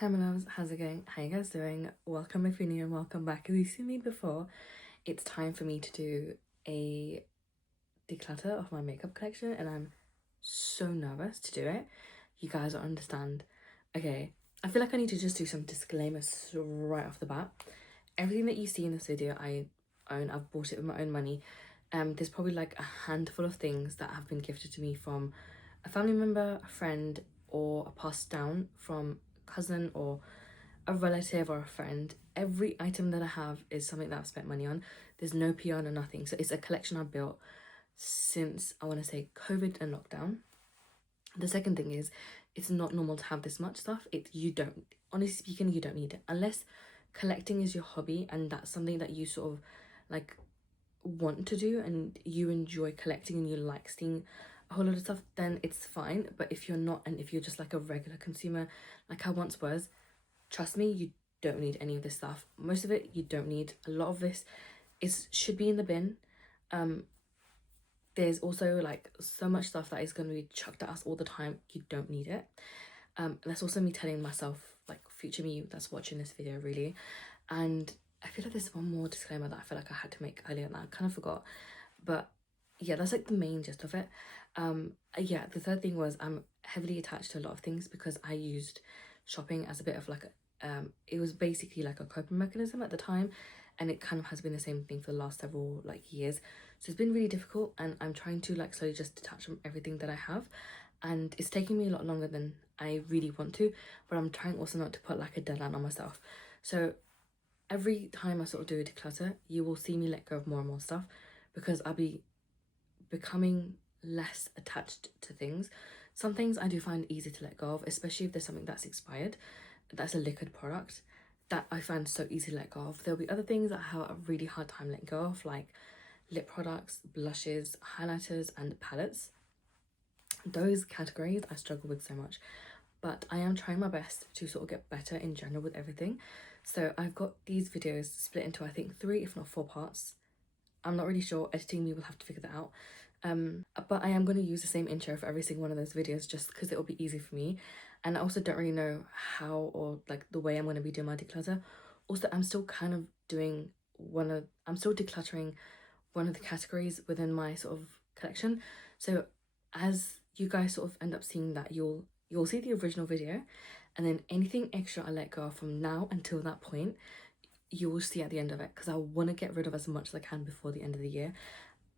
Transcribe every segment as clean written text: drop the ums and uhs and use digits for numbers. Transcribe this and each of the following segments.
Hi my loves, how's it going? How you guys doing? Welcome if you're new and welcome back. If you've seen me before, it's time for me to do a declutter of my makeup collection and I'm so nervous to do it. You guys don't understand. Okay, I feel like I need to just do some disclaimers right off the bat. Everything that you see in this video I own. I've bought it with my own money. There's probably like a handful of things that have been gifted to me from a family member, a friend, or a passed down from cousin or a relative or a friend. Every item that I have is something that I've spent money on. There's no PR or nothing. So it's a collection I've built since, I want to say, COVID and lockdown. The second thing is, it's not normal to have this much stuff. You don't, honestly speaking, you don't need it. Unless collecting is your hobby and that's something that you sort of like want to do and you enjoy collecting and you like seeing a whole lot of stuff, then it's fine. But if you're not, and if you're just like a regular consumer like I once was, trust me, you don't need any of this stuff. Most of it you don't need. A lot of this should be in the bin. There's also like so much stuff that is going to be chucked at us all the time. You don't need it. That's also me telling myself, like future me that's watching this video really. And I feel like there's one more disclaimer that I feel like I had to make earlier and I kind of forgot, but yeah, that's like the main gist of it. Yeah, the third thing was I'm heavily attached to a lot of things because I used shopping as a bit of like it was basically like a coping mechanism at the time, and it kind of has been the same thing for the last several like years. So it's been really difficult and I'm trying to like slowly just detach from everything that I have, and it's taking me a lot longer than I really want to, but I'm trying also not to put like a deadline on myself. So every time I sort of do a declutter, you will see me let go of more and more stuff because I'll be becoming less attached to things. Some things I do find easy to let go of, especially if there's something that's expired, that's a liquid product, that I find so easy to let go of. There'll be other things that I have a really hard time letting go of, like lip products, blushes, highlighters, and palettes. Those categories I struggle with so much, but I am trying my best to sort of get better in general with everything. So I've got these videos split into I think 3 if not 4 parts. I'm not really sure, editing me will have to figure that out. But I am going to use the same intro for every single one of those videos just because it will be easy for me. And I also don't really know how or like the way I'm going to be doing my declutter. Also, I'm still kind of doing I'm still decluttering one of the categories within my sort of collection. So as you guys sort of end up seeing that, you'll see the original video, and then anything extra I let go of from now until that point, you will see at the end of it, because I want to get rid of as much as I can before the end of the year.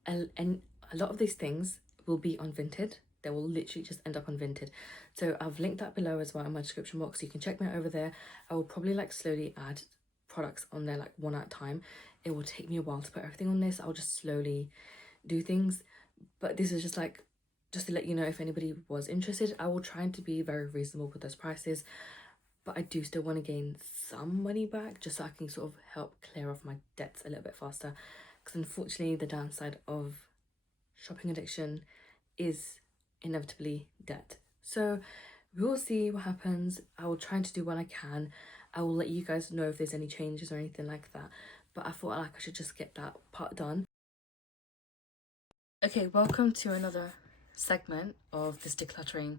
And a lot of these things will be on Vinted. They will literally just end up on Vinted. So I've linked that below as well in my description box, so you can check me out over there. I will probably like slowly add products on there like one at a time. It will take me a while to put everything on this. I'll just slowly do things, but this is just like just to let you know if anybody was interested. I will try to be very reasonable with those prices, but I do still want to gain some money back just so I can sort of help clear off my debts a little bit faster, because unfortunately the downside of shopping addiction is inevitably debt. So we will see what happens. I will try to do what I can. I will let you guys know if there's any changes or anything like that, but I thought like I should just get that part done. Okay, welcome to another segment of this decluttering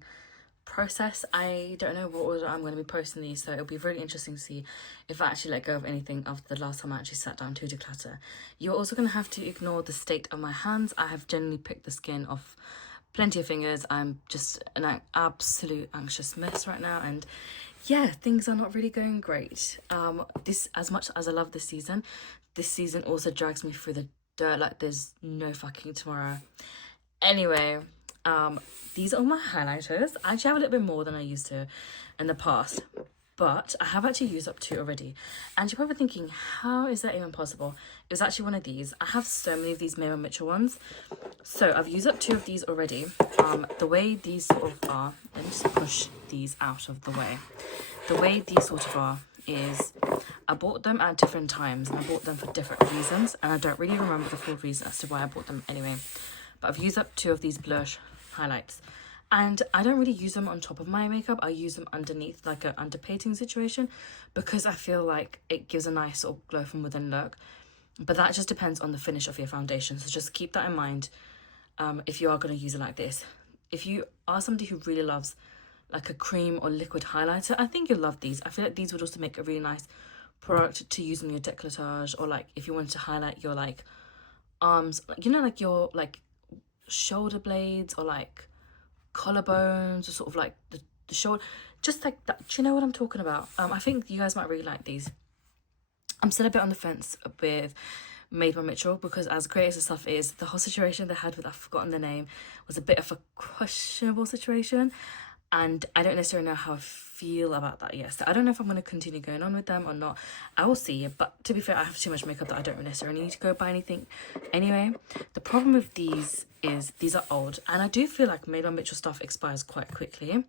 process. I don't know what order I'm going to be posting these, so it'll be really interesting to see if I actually let go of anything after the last time I actually sat down to declutter. You're also going to have to ignore the state of my hands. I have generally picked the skin off plenty of fingers. I'm just an absolute anxious mess right now, and yeah, things are not really going great. This, as much as I love this season also drags me through the dirt like there's no fucking tomorrow. Anyway, these are my highlighters. I actually have a little bit more than I used to in the past, but I have actually used up 2 already. And you're probably thinking, how is that even possible? It was actually one of these. I have so many of these Maybelline Mitchell ones. So I've used up 2 of these already. The way these sort of are, let me just push these out of the way. The way these sort of are is I bought them at different times and I bought them for different reasons, and I don't really remember the full reason as to why I bought them anyway. But I've used up 2 of these blush highlights, and I don't really use them on top of my makeup. I use them underneath, like an underpainting situation, because I feel like it gives a nice sort of glow from within look. But that just depends on the finish of your foundation, so just keep that in mind if you are going to use it like this. If you are somebody who really loves like a cream or liquid highlighter, I think you'll love these. I feel like these would also make a really nice product to use in your décolletage, or like if you wanted to highlight your like arms, you know, like your like shoulder blades or like collarbones, or sort of like the shoulder, just like that. Do you know what I'm talking about? I think you guys might really like these. I'm still a bit on the fence with Made by Mitchell, because as great as the stuff is, the whole situation they had with, I've forgotten the name, was a bit of a questionable situation, and I don't necessarily know how I feel about that yet. So I don't know if I'm going to continue going on with them or not. I will see. But to be fair, I have too much makeup that I don't necessarily need to go buy anything anyway. The problem with these is these are old, and I do feel like Made by Mitchell stuff expires quite quickly.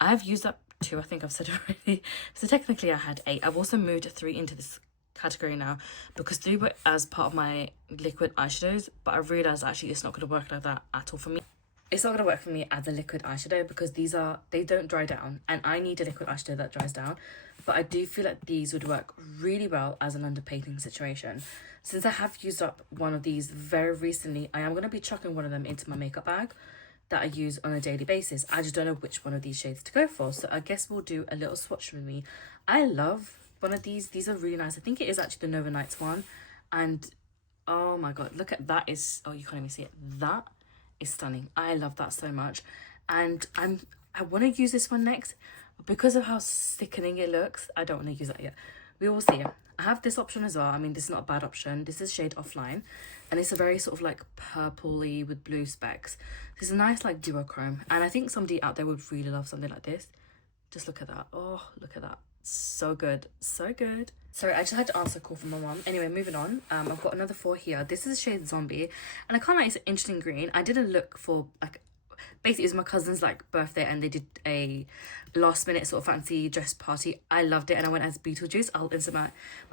I've used up 2, I think I've said already. So technically I had 8. I've also moved 3 into this category now, because 3 were as part of my liquid eyeshadows, but I realized actually it's not going to work like that at all for me. It's not going to work for me as a liquid eyeshadow, because they don't dry down, and I need a liquid eyeshadow that dries down. But I do feel like these would work really well as an underpainting situation. Since I have used up one of these very recently, I am going to be chucking one of them into my makeup bag that I use on a daily basis. I just don't know which one of these shades to go for, so I guess we'll do a little swatch with me. I love one of these. These are really nice. I think it is actually the Nova Nights one, and oh my god, look at that. Is, oh, you can't even see it. That is stunning. I love that so much, and I want to use this one next, but because of how sickening it looks, I don't want to use that yet. We will see. I have this option as well. I mean, this is not a bad option. This is shade Offline, and it's a very sort of like purpley with blue specks. This is a nice like duochrome, and I think somebody out there would really love something like this. Just look at that. Oh, look at that. So good, so good. Sorry, I just had to answer a call from my mom. Anyway, moving on. I've got another 4 here. This is shade Zombie, and I can't lie, it's an interesting green. I didn't look for like, basically it was my cousin's like birthday, and they did a last minute sort of fancy dress party. I loved it, and I went as Beetlejuice. I'll insert my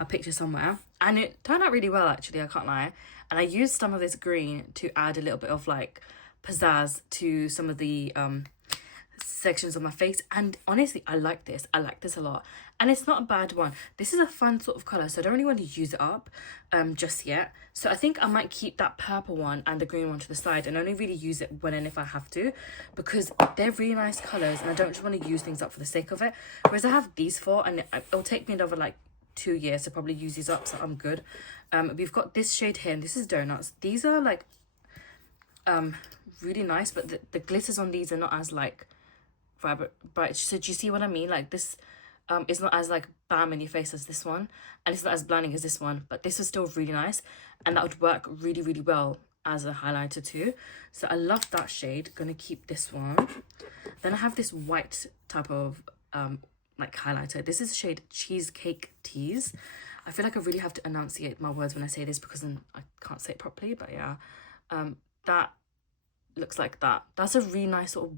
picture somewhere, and it turned out really well actually, I can't lie. And I used some of this green to add a little bit of like pizzazz to some of the sections of my face, and honestly I like this a lot, and it's not a bad one. This is a fun sort of color, so I don't really want to use it up just yet. So I think I might keep that purple one and the green one to the side, and only really use it when and if I have to, because they're really nice colors, and I don't just want to use things up for the sake of it. Whereas I have these 4, and it'll take me another like 2 years to probably use these up, so I'm good. We've got this shade here, and this is Donuts. These are like really nice, but the glitters on these are not as like vibrant, bright. So do you see what I mean? Like this is not as like bam in your face as this one, and it's not as blinding as this one, but this is still really nice, and that would work really, really well as a highlighter too. So I love that shade. Gonna keep this one. Then I have this white type of like highlighter. This is shade Cheesecake Tease. I feel like I really have to enunciate my words when I say this, because then I can't say it properly, but yeah. That looks like that. That's a really nice sort of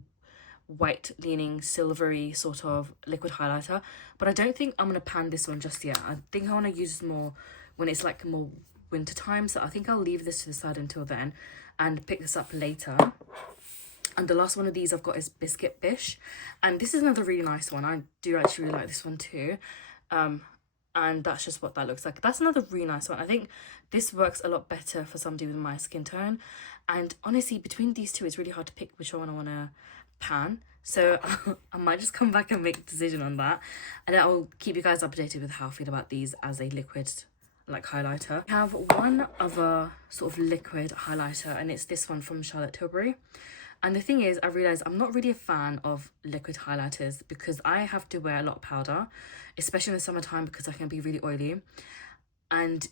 white leaning silvery sort of liquid highlighter, but I don't think I'm gonna pan this one just yet. I think I want to use this more when it's like more winter time, so I think I'll leave this to the side until then and pick this up later. And the last one of these I've got is Biscuit Bish, and this is another really nice one. I do actually really like this one too, and that's just what that looks like. That's another really nice one. I think this works a lot better for somebody with my skin tone, and honestly between these two it's really hard to pick which one I want to pan, so I might just come back and make a decision on that, and I'll keep you guys updated with how I feel about these as a liquid like highlighter. I have one other sort of liquid highlighter, and it's this one from Charlotte Tilbury. And the thing is, I realised I'm not really a fan of liquid highlighters, because I have to wear a lot of powder, especially in the summertime, because I can be really oily. And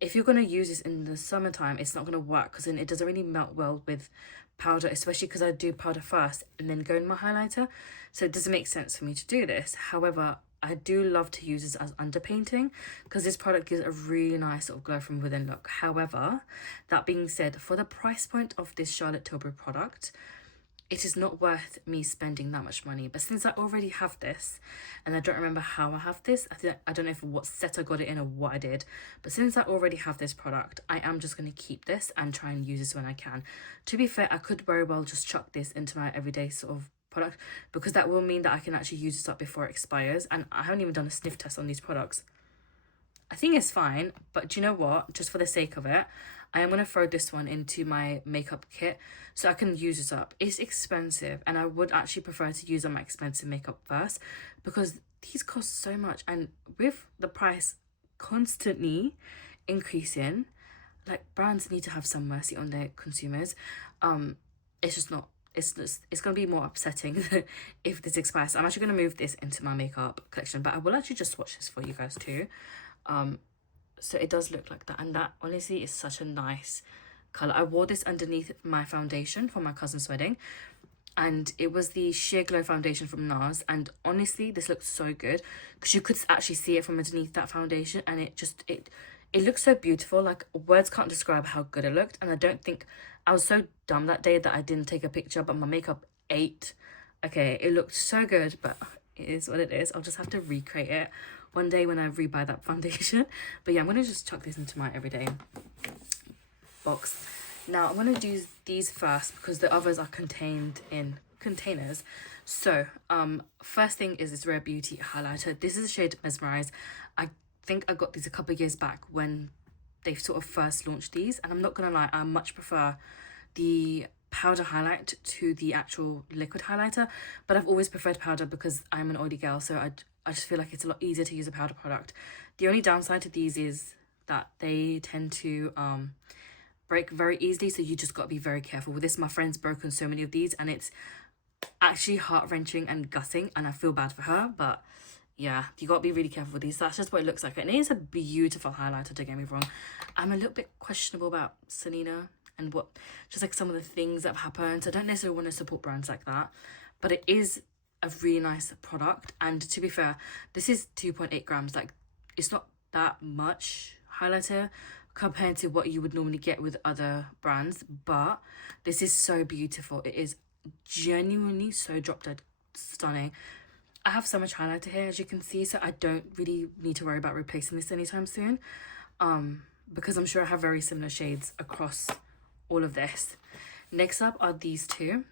if you're going to use this in the summertime, it's not going to work, because then it doesn't really melt well with powder, especially because I do powder first and then go in my highlighter. So it doesn't make sense for me to do this. However, I do love to use this as underpainting, because this product gives a really nice sort of glow from within look. However, that being said, for the price point of this Charlotte Tilbury product, it is not worth me spending that much money. But since I already have this, and I don't remember how I have this, I don't know if what set I got it in or what I did, but since I already have this product, I am just going to keep this and try and use this when I can. To be fair, I could very well just chuck this into my everyday sort of product, because that will mean that I can actually use this up before it expires, and I haven't even done a sniff test on these products. I think it's fine, but do you know what? Just for the sake of it, I am going to throw this one into my makeup kit so I can use this up. It's expensive, and I would actually prefer to use on my expensive makeup first because these cost so much. And with the price constantly increasing, like, brands need to have some mercy on their consumers. It's just not, it's gonna be more upsetting if this expires. So I'm actually gonna move this into my makeup collection, but I will actually just swatch this for you guys too. So it does look like that, and that honestly is such a nice color. I wore this underneath my foundation for my cousin's wedding, and it was the Sheer Glow foundation from NARS, and honestly this looks so good because you could actually see it from underneath that foundation, and it looks so beautiful. Like, words can't describe how good it looked. And I don't think, I was so dumb that day that I didn't take a picture, but my makeup ate. Okay, it looked so good, but it is what it is. I'll just have to recreate it one day when I rebuy that foundation. But yeah, I'm gonna just chuck this into my everyday box. Now I'm gonna do these first because the others are contained in containers. So first thing is this Rare Beauty highlighter. This is the shade Mesmerize. I think I got these a couple of years back when they sort of first launched these, and I'm not gonna lie, I much prefer the powder highlight to the actual liquid highlighter, but I've always preferred powder because I'm an oily girl, so I just feel like it's a lot easier to use a powder product. The only downside to these is that they tend to break very easily, so you just got to be very careful with this. My friend's broken so many of these, and it's actually heart-wrenching and gutting, and I feel bad for her, but yeah, you got to be really careful with these. That's just what it looks like, and it is a beautiful highlighter, don't get me wrong. I'm a little bit questionable about Selena and what, just like some of the things that have happened, so I don't necessarily want to support brands like that, but it is a really nice product. And to be fair, this is 2.8 grams, like, it's not that much highlighter compared to what you would normally get with other brands, but this is so beautiful. It is genuinely so drop dead stunning. I have so much highlighter here, as you can see, so I don't really need to worry about replacing this anytime soon, because I'm sure I have very similar shades across all of this. Next up are these two.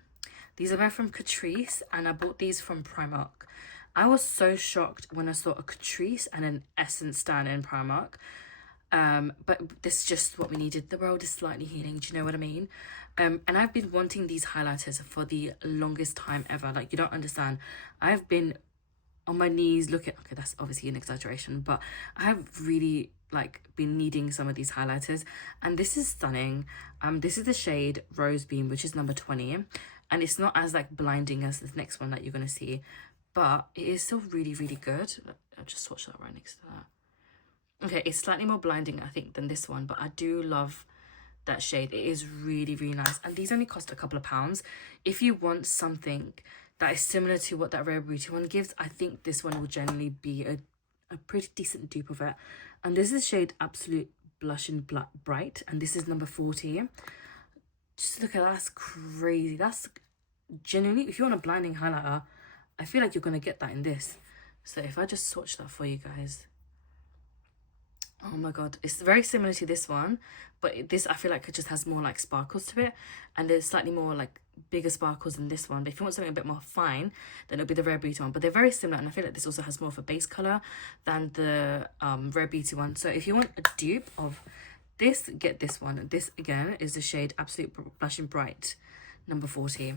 These are both from Catrice, and I bought these from Primark. I was so shocked when I saw a Catrice and an Essence stand in Primark. But this is just what we needed. The world is slightly healing, do you know what I mean? And I've been wanting these highlighters for the longest time ever. Like, you don't understand. I've been on my knees looking, okay, that's obviously an exaggeration, but I have really like been needing some of these highlighters, and this is stunning. This is the shade Rose Beam, which is number 20, and it's not as like blinding as this next one that you're gonna see, but it is still really, really good. I'll just swatch that right next to that. Okay, it's slightly more blinding, I think, than this one, but I do love that shade. It is really, really nice, and these only cost a couple of pounds. If you want something that is similar to what that Rare Beauty one gives, I think this one will generally be a pretty decent dupe of it. And this is shade Absolute Blush and Bright, and this is number 40. Just look at that, that's crazy. That's genuinely, if you want a blinding highlighter, I feel like you're gonna get that in this. So if I just swatch that for you guys, oh my god, it's very similar to this one, but this, I feel like it just has more like sparkles to it, and there's slightly more like bigger sparkles in this one. But if you want something a bit more fine, then it'll be the Rare Beauty one. But they're very similar, and I feel like this also has more of a base color than the Rare Beauty one. So if you want a dupe of this, get this one. This again is the shade Absolute Blush and Bright, number 40.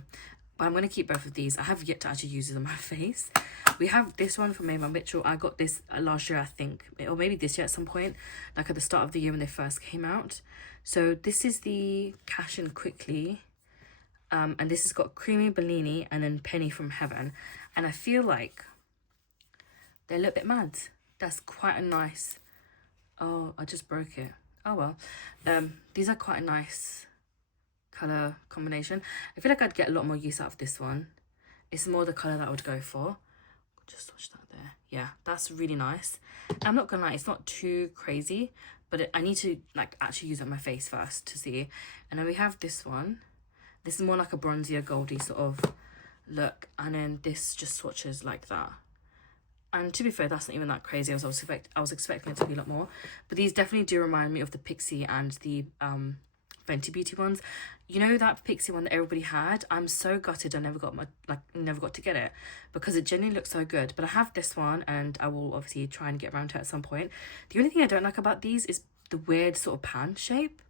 But I'm going to keep both of these. I have yet to actually use it on my face. We have this one from Maybelline Mitchell. I got this last year, I think, or maybe this year at some point, like at the start of the year when they first came out. So this is the Cash and Quickly, and this has got Creamy Bellini and then Penny from Heaven. And I feel like they're a little bit mad. That's quite a nice, oh, I just broke it. Oh well. These are quite a nice color combination. I feel like I'd get a lot more use out of this one. It's more the color that I would go for. Just watch that there. Yeah, that's really nice. I'm not gonna lie, it's not too crazy, but I need to like actually use it on my face first to see. And then we have this one. This is more like a bronzier goldy sort of look, and then this just swatches like that. And to be fair, that's not even that crazy. I was expecting it to be a lot more, but these definitely do remind me of the Pixie and the Fenty Beauty ones. You know that Pixie one that everybody had? I'm so gutted I never got never got to get it, because it genuinely looks so good. But I have this one, and I will obviously try and get around to it at some point. The only thing I don't like about these is the weird sort of pan shape.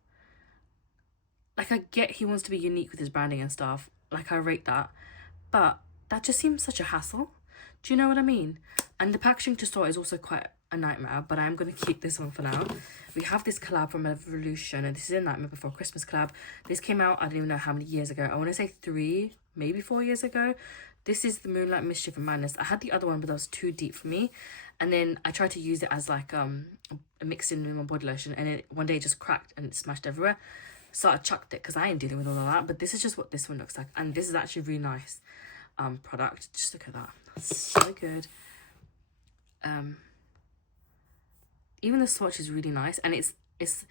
Like, I get he wants to be unique with his branding and stuff. Like, I rate that. But that just seems such a hassle. Do you know what I mean? And the packaging to store is also quite a nightmare, but I'm going to keep this one for now. We have this collab from Evolution, and this is a Nightmare Before Christmas collab. This came out, I don't even know how many years ago. I want to say 3, maybe 4 years ago. This is the Moonlight Mischief and Madness. I had the other one, but that was too deep for me. And then I tried to use it as like a mixed in with my body lotion, and one day it just cracked and it smashed everywhere. So I chucked it because I ain't dealing with all of that. But this is just what this one looks like, and this is actually really nice product. Just look at that. That's so good. Even the swatch is really nice, and it's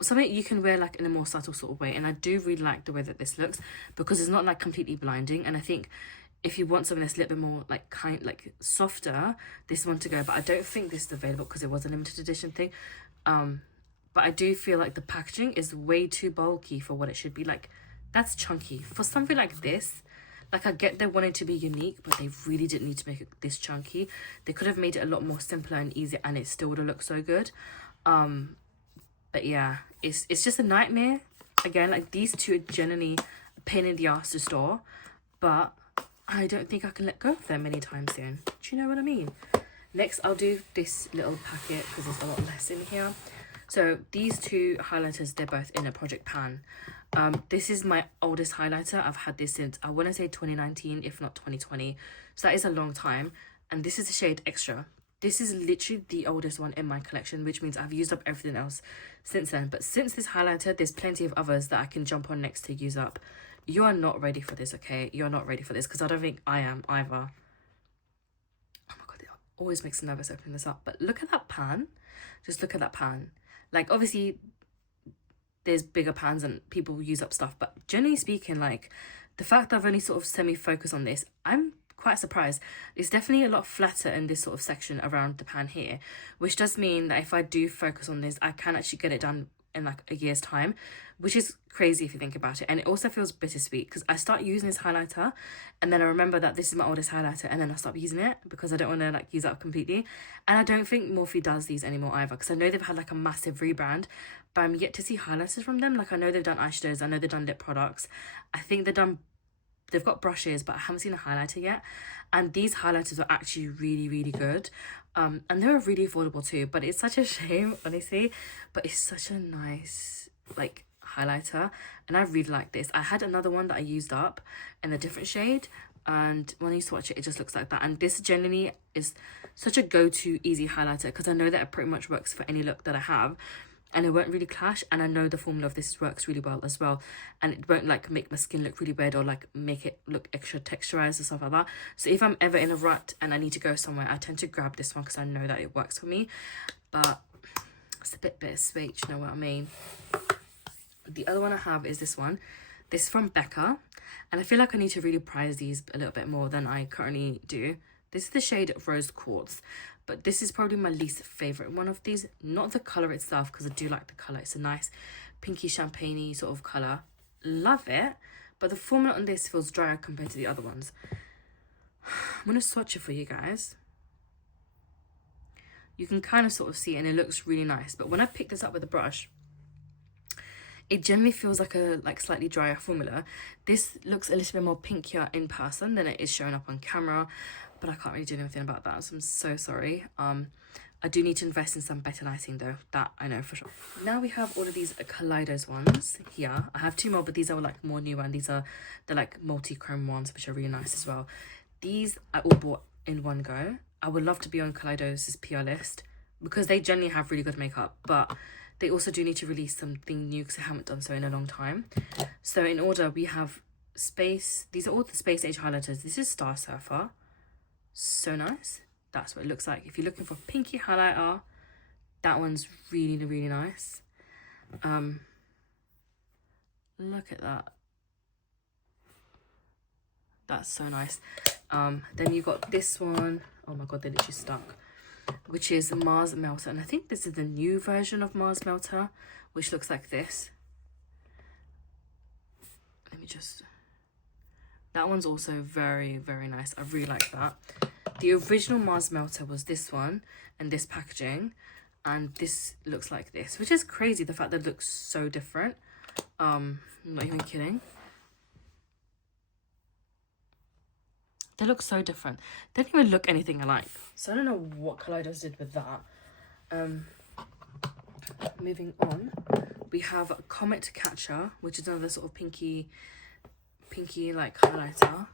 something you can wear like in a more subtle sort of way. And I do really like the way that this looks, because it's not like completely blinding. And I think if you want something that's a little bit more like softer, this one to go. But I don't think this is available because it was a limited edition thing. But I do feel like the packaging is way too bulky for what it should be. Like, that's chunky for something like this. Like, I get they wanted to be unique, but they really didn't need to make it this chunky. They could have made it a lot more simpler and easier, and it still would have looked so good. But yeah, it's just a nightmare. Again, like, these two are generally a pain in the ass to store, but I don't think I can let go of them anytime soon. Do you know what I mean? Next, I'll do this little packet because there's a lot less in here. So these two highlighters, they're both in a Project Pan. This is my oldest highlighter. I've had this since, I want to say 2019, if not 2020. So that is a long time. And this is the shade Extra. This is literally the oldest one in my collection, which means I've used up everything else since then. But since this highlighter, there's plenty of others that I can jump on next to use up. You are not ready for this, okay? You're not ready for this, because I don't think I am either. Oh my god, it always makes me nervous opening this up. But look at that pan. Just look at that pan. Like, obviously, there's bigger pans and people use up stuff. But generally speaking, like, the fact that I've only sort of semi-focused on this, I'm quite surprised. It's definitely a lot flatter in this sort of section around the pan here, which does mean that if I do focus on this, I can actually get it done in like a year's time, which is crazy if you think about it. And it also feels bittersweet, because I start using this highlighter and then I remember that this is my oldest highlighter, and then I stop using it because I don't want to like use it up completely. And I don't think Morphe does these anymore either, because I know they've had like a massive rebrand, but I'm yet to see highlighters from them. Like, I know they've done eyeshadows, I know they've done lip products, I think they've got brushes, but I haven't seen a highlighter yet. And these highlighters are actually really, really good. And they're really affordable too, but it's such a shame, honestly. But it's such a nice, like, highlighter. And I really like this. I had another one that I used up in a different shade, and when you swatch it, it just looks like that. And this generally is such a go-to easy highlighter, because I know that it pretty much works for any look that I have. And it won't really clash, and I know the formula of this works really well as well, and it won't like make my skin look really red or like make it look extra texturized or stuff like that. So if I'm ever in a rut and I need to go somewhere, I tend to grab this one because I know that it works for me. But it's a bit bittersweet, you know what I mean? The other one I have is this one. This is from Becca, and I feel like I need to really prize these a little bit more than I currently do. This is the shade Rose Quartz, but this is probably my least favorite one of these. Not the color itself, because I do like the color. It's a nice pinky champagne-y sort of color. Love it, but the formula on this feels drier compared to the other ones. I'm gonna swatch it for you guys. You can kind of sort of see it, and it looks really nice. But when I pick this up with a brush, it generally feels like a slightly drier formula. This looks a little bit more pinkier in person than it is showing up on camera, but I can't really do anything about that, so I'm so sorry. I do need to invest in some better lighting though, that I know for sure. Now we have all of these Kaleidos ones here. I have two more, but these are like more newer, and these are the like multi-chrome ones, which are really nice as well. These I all bought in one go. I would love to be on Kaleidos' PR list, because they generally have really good makeup, but they also do need to release something new, because they haven't done so in a long time. So in order, we have Space. These are all the Space Age highlighters. This is Star Surfer. So nice. That's what it looks like. If you're looking for pinky highlighter, that one's really, really nice. Look at that. That's so nice. Then you got this one. Oh my god, they're literally stuck. Which is Mars Melter, and I think this is the new version of Mars Melter, which looks like this. me just... That one's also very, very nice. I really like that. The original Mars Melter was this one and this packaging. And this looks like this, which is crazy, the fact that it looks so different. I'm not even kidding. They look so different. They don't even look anything alike. So I don't know what Kaleidos did with that. Moving on, we have Comet Catcher, which is another sort of pinky like highlighter.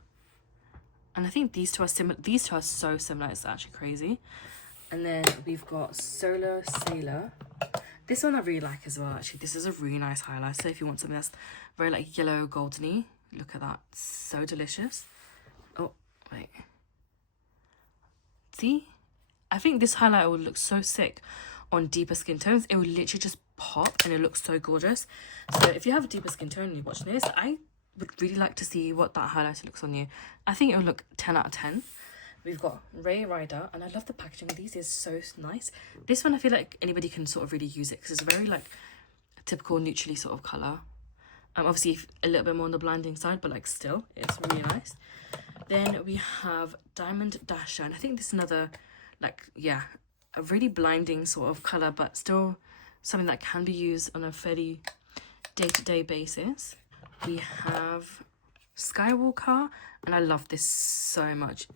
And I think these two are similar. These two are so similar, it's actually crazy. And then we've got Solar Sailor. This one I really like as well, actually. This is a really nice highlighter if you want something that's very like yellow goldeny. Look at that, so delicious. Oh, wait. See? I think this highlighter would look so sick on deeper skin tones. It would literally just pop and it looks so gorgeous. So if you have a deeper skin tone and you're watching this, I would really like to see what that highlighter looks on you. I think it would look 10 out of 10. We've got Ray Rider, and I love the packaging of these. It's so nice. This one, I feel like anybody can sort of really use it because it's very like a typical neutrally sort of colour. Obviously a little bit more on the blinding side, but like still, it's really nice. Then we have Diamond Dasher, and I think this is another like, yeah, a really blinding sort of colour, but still something that can be used on a fairly day-to-day basis. We have Skywalker, and I love this so much.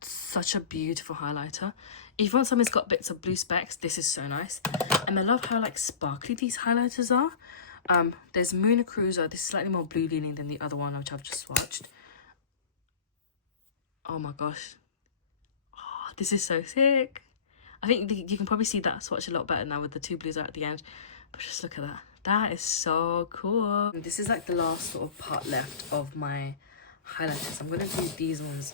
Such a beautiful highlighter. If you want something that's got bits of blue specks, this is so nice. And I love how like sparkly these highlighters are. There's Moon Cruiser. This is slightly more blue leaning than the other one, which I've just swatched. Oh my gosh, oh, this is so sick. I think you can probably see that swatch a lot better now with the two blues out at the end, but just look at that. That is so cool. This is like the last sort of part left of my highlighters. I'm going to do these ones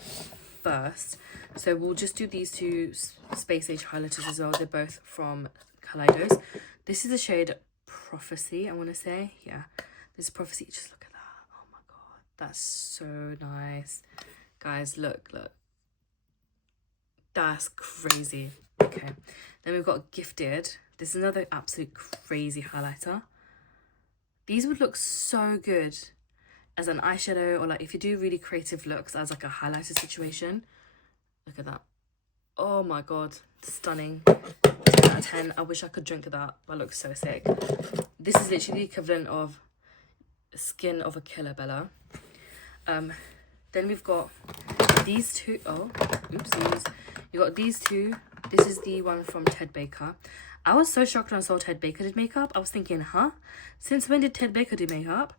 first. So we'll just do these two Space Age highlighters as well. They're both from Kaleidos. This is the shade Prophecy, I want to say. Yeah, this is Prophecy. Just look at that. Oh my god, that's so nice. Guys, look. That's crazy. Okay, then we've got Gifted. This is another absolute crazy highlighter. These would look so good as an eyeshadow, or like if you do really creative looks as like a highlighter situation. Look at that. Oh my god, stunning. 10 out of 10. I wish I could drink that. That looks so sick. This is literally the equivalent of Skin of a Killer Bella. Then we've got these two. Oh, oopsies. You got these two. This is the one from Ted Baker. I was so shocked when I saw Ted Baker did makeup. I was thinking, huh? Since when did Ted Baker do makeup?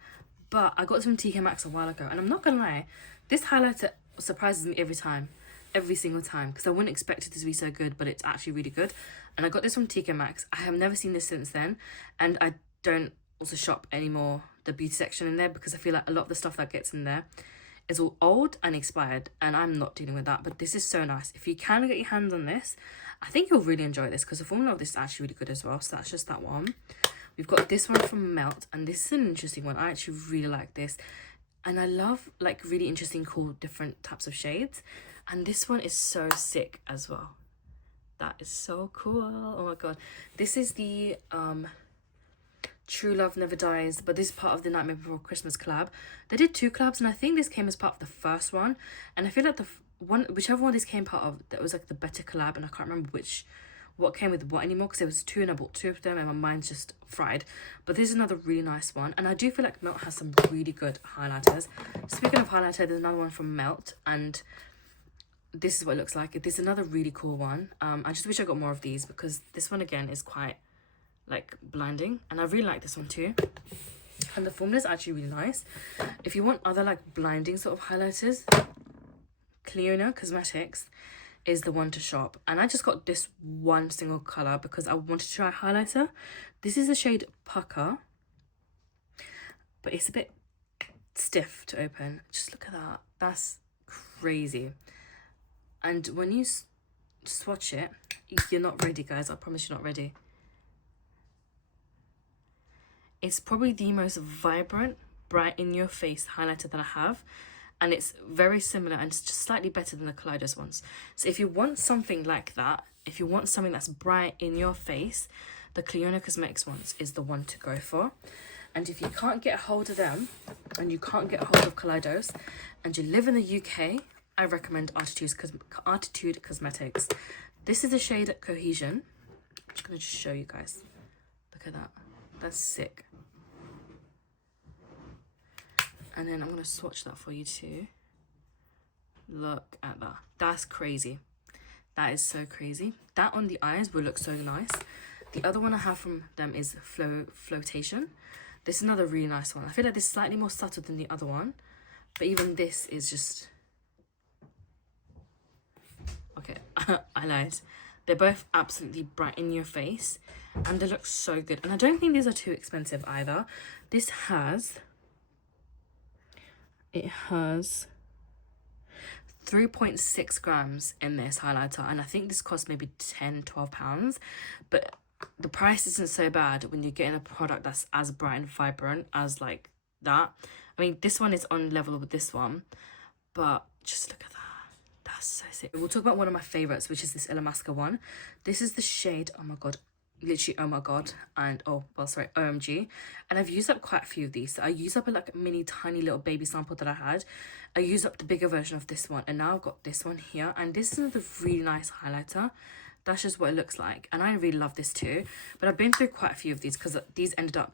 But I got this from TK Maxx a while ago. And I'm not going to lie, this highlighter surprises me every time. Every single time. Because I wouldn't expect it to be so good, but it's actually really good. And I got this from TK Maxx. I have never seen this since then. And I don't also shop anymore the beauty section in there because I feel like a lot of the stuff that gets in there is all old and expired, and I'm not dealing with that. But this is so nice. If you can get your hands on this, I think you'll really enjoy this because the formula of this is actually really good as well. So that's just that one. We've got this one from Melt, and this is an interesting one. I actually really like this, and I love like really interesting, cool, different types of shades. And this one is so sick as well. That is so cool. Oh my god, this is the True Love Never Dies, but this is part of the Nightmare Before Christmas collab. They did 2 collabs, and I think this came as part of the first one. And I feel like the whichever one this came part of, that was like the better collab, and I can't remember what came with what anymore because there was 2 and I bought 2 of them and my mind's just fried. But this is another really nice one, and I do feel like Melt has some really good highlighters. Speaking of highlighter, there's another one from Melt, and this is what it looks like. This is another really cool one. I just wish I got more of these because this one again is quite like blinding, and I really like this one too. And the formula is actually really nice. If you want other like blinding sort of highlighters, Cliona Cosmetics is the one to shop. And I just got this one single color because I wanted to try highlighter. This is the shade Pucker, but it's a bit stiff to open. Just look at that. That's crazy. And when you swatch it, you're not ready, guys. I promise you're not ready. It's probably the most vibrant, bright in your face highlighter that I have. And it's very similar, and it's just slightly better than the Kaleidos ones. So if you want something like that, if you want something that's bright in your face, the Cliona Cosmetics ones is the one to go for. And if you can't get a hold of them, and you can't get a hold of Kaleidos, and you live in the UK, I recommend Artitude Cosmetics. This is the shade Cohesion. I'm just going to show you guys. Look at that. That's sick. And then I'm going to swatch that for you too. Look at that. That's crazy. That is so crazy. That on the eyes will look so nice. The other one I have from them is Flotation. This is another really nice one. I feel like this is slightly more subtle than the other one. But even this is just... Okay, I lied. They're both absolutely bright in your face. And they look so good. And I don't think these are too expensive either. This has... It has 3.6 grams in this highlighter. And I think this costs maybe £10-12. But the price isn't so bad when you're getting a product that's as bright and vibrant as like that. I mean, this one is on level with this one. But just look at that. That's so sick. We'll talk about one of my favorites, which is this Illamasqua one. This is the shade, oh my god, literally oh my god, and oh well sorry, OMG. And I've used up quite a few of these. So I used up a like mini tiny little baby sample that I had. I used up the bigger version of this one, and now I've got this one here. And this is another really nice highlighter. That's just what it looks like, and I really love this too. But I've been through quite a few of these because these ended up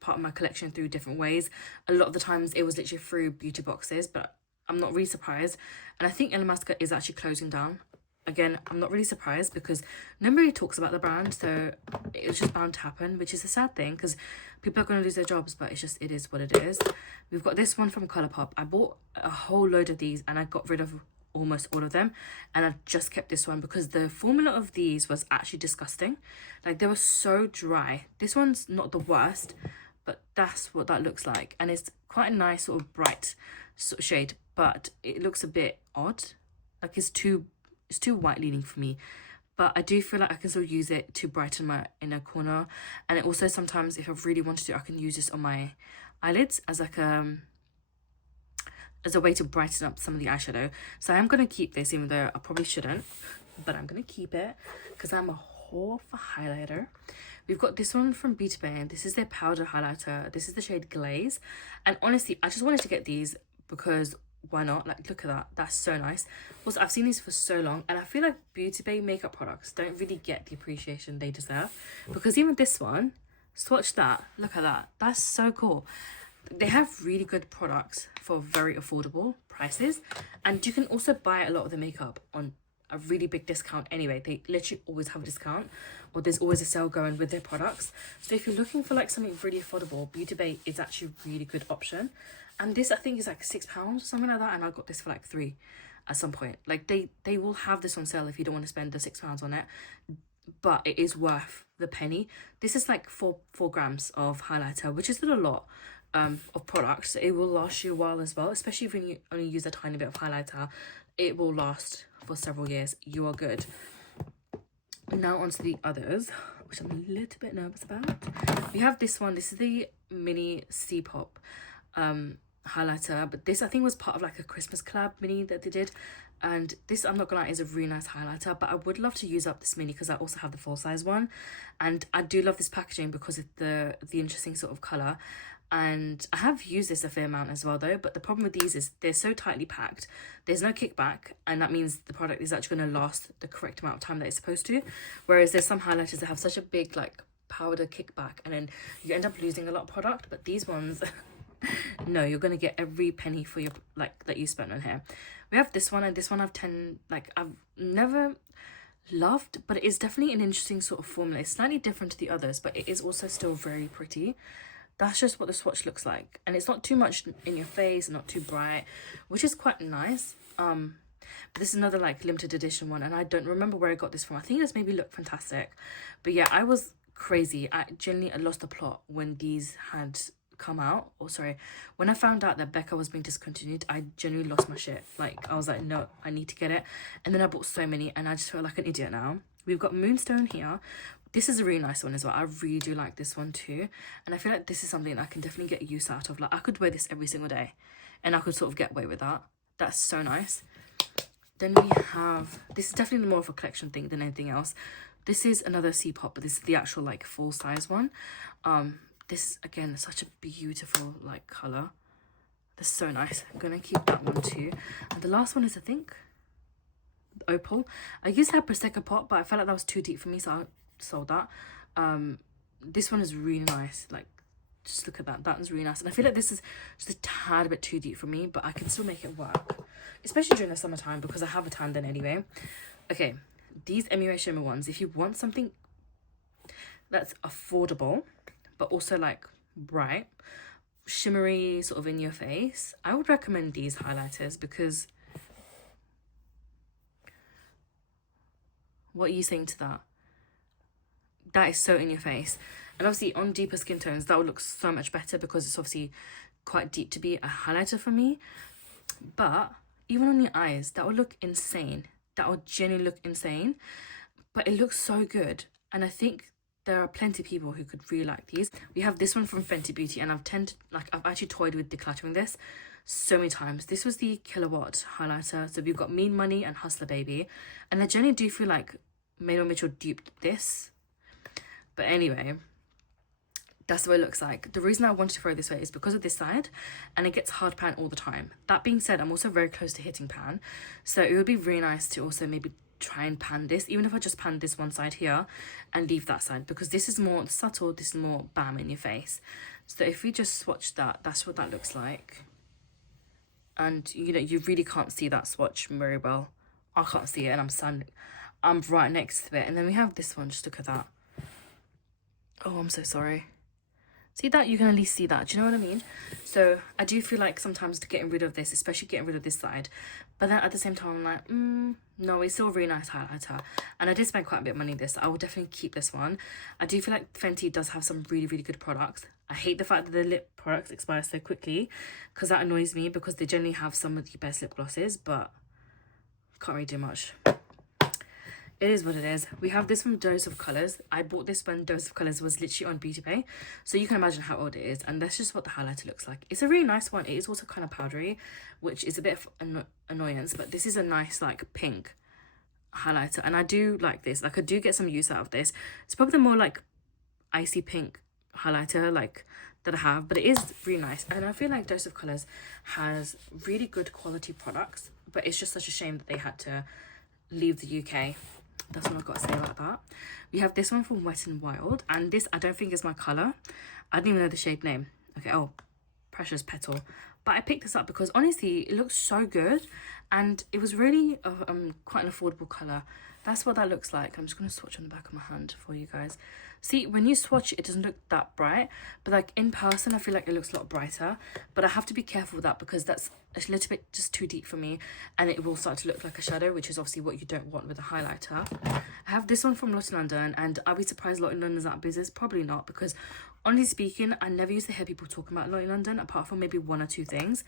part of my collection through different ways. A lot of the times it was literally through beauty boxes, but I'm not really surprised. And I think Illamasqua is actually closing down. Again, I'm not really surprised because nobody talks about the brand, so it's just bound to happen, which is a sad thing because people are going to lose their jobs, but it is what it is. We've got this one from Colourpop. I bought a whole load of these and I got rid of almost all of them, and I've just kept this one because the formula of these was actually disgusting. Like, they were so dry. This one's not the worst, but that's what that looks like, and it's quite a nice sort of bright sort of shade, but it looks a bit odd. Like, it's too white leaning for me, but I do feel like I can still use it to brighten my inner corner. And it also, sometimes if I really wanted to, I can use this on my eyelids as like as a way to brighten up some of the eyeshadow. So I am going to keep this, even though I probably shouldn't, but I'm going to keep it because I'm a whore for highlighter. We've got this one from Beauty Bay, and this is their powder highlighter. This is the shade Glaze, and honestly I just wanted to get these because why not? Like, look at that. That's so nice. Also, I've seen these for so long, and I feel like Beauty Bay makeup products don't really get the appreciation they deserve, because even this one, swatch that, look at that. That's so cool. They have really good products for very affordable prices, and you can also buy a lot of the makeup on a really big discount anyway. They literally always have a discount, or there's always a sale going with their products. So if you're looking for like something really affordable, Beauty Bay is actually a really good option. And this I think is like £6 or something like that, and I got this for like £3 at some point. Like, they will have this on sale if you don't want to spend the £6 on it, but it is worth the penny. This is like 4 grams of highlighter, which is not a lot of products. It will last you a while as well, especially if you only use a tiny bit of highlighter. It will last for several years. You are good. Now onto the others, which I'm a little bit nervous about. We have this one. This is the mini C-Pop highlighter, but this I think was part of like a Christmas collab mini that they did. And this, I'm not gonna lie, is a really nice highlighter, but I would love to use up this mini because I also have the full size one, and I do love this packaging because of the interesting sort of color. And I have used this a fair amount as well though, but the problem with these is they're so tightly packed, there's no kickback, and that means the product is actually going to last the correct amount of time that it's supposed to. Whereas there's some highlighters that have such a big like powder kickback, and then you end up losing a lot of product. But these ones no, you're going to get every penny for your like that you spent on here. We have this one, and this one I've never loved, but it is definitely an interesting sort of formula. It's slightly different to the others, but it is also still very pretty. That's just what the swatch looks like, and it's not too much in your face, not too bright, which is quite nice. But this is another like limited edition one, and I don't remember where I got this from. I think this maybe Look Fantastic, but yeah, I was crazy. I genuinely lost the plot when these had come out, or sorry, when I found out that Becca was being discontinued. I genuinely lost my shit. Like, I was like, no, I need to get it. And then I bought so many, and I just feel like an idiot now. We've got Moonstone here. This is a really nice one as well. I really do like this one too, and I feel like this is something that I can definitely get use out of. Like, I could wear this every single day and I could sort of get away with that. That's so nice. Then we have, this is definitely more of a collection thing than anything else. This is another C-Pop, but this is the actual like full size one. this again is such a beautiful like color. That's so nice. I'm gonna keep that one too. And the last one is, I think, opal. I used to have Prosecco pot, but I felt like that was too deep for me, so I sold that. This one is really nice. Like, just look at that. That one's really nice. And I feel like this is just a tad bit too deep for me, but I can still make it work, especially during the summertime because I have a tan then anyway. Okay, these MUA shimmer ones, if you want something that's affordable but also like bright, shimmery, sort of in your face, I would recommend these highlighters because what are you saying to that? That is so in your face. And obviously on deeper skin tones that would look so much better because it's obviously quite deep to be a highlighter for me. But even on your eyes, that would look insane. That would genuinely look insane, but it looks so good. And I think there are plenty of people who could really like these. We have this one from Fenty Beauty, and I've actually toyed with decluttering this so many times. This was the Kilowatt highlighter. So we've got Mean Money and Hustler Baby, and I genuinely do feel like Made Mitchell duped this. But anyway, that's what it looks like. The reason I wanted to throw this away is because of this side, and it gets hard pan all the time. That being said, I'm also very close to hitting pan, so it would be really nice to also maybe try and pan this, even if I just pan this one side here and leave that side, because this is more subtle, this is more bam in your face. So if we just swatch that, that's what that looks like. And you know, you really can't see that swatch very well. I can't see it, and I'm right next to it. And then we have this one, just look at that. Oh, I'm so sorry. See that? You can at least see that. Do you know what I mean? So I do feel like sometimes getting rid of this, especially getting rid of this side, but then at the same time I'm like, no, it's still a really nice highlighter. And I did spend quite a bit of money on this. I will definitely keep this one. I do feel like Fenty does have some really, really good products. I hate the fact that the lip products expire so quickly because that annoys me, because they generally have some of the best lip glosses, but can't really do much. It is what it is. We have this from Dose of Colours. I bought this when Dose of Colours was literally on Beauty Bay, so you can imagine how old it is. And that's just what the highlighter looks like. It's a really nice one. It is also kind of powdery, which is a bit of annoyance, but this is a nice like pink highlighter, and I do like this. Like, I do get some use out of this. It's probably the more like icy pink highlighter like that I have, but it is really nice. And I feel like Dose of Colours has really good quality products, but it's just such a shame that they had to leave the UK. That's what I've got to say about that. We have this one from Wet n Wild, and this I don't think is my colour. I didn't even know the shade name. Okay, oh, Precious Petal. But I picked this up because honestly it looks so good, and it was really quite an affordable colour. That's what that looks like. I'm just going to swatch on the back of my hand for you guys. See, when you swatch it doesn't look that bright, but like in person I feel like it looks a lot brighter. But I have to be careful with that because that's a little bit just too deep for me, and it will start to look like a shadow, which is obviously what you don't want with a highlighter. I have this one from Lot London, and I'll be surprised Lot London's out of business. Probably not, because honestly speaking, I never used to hear people talking about Lot London apart from maybe one or two things,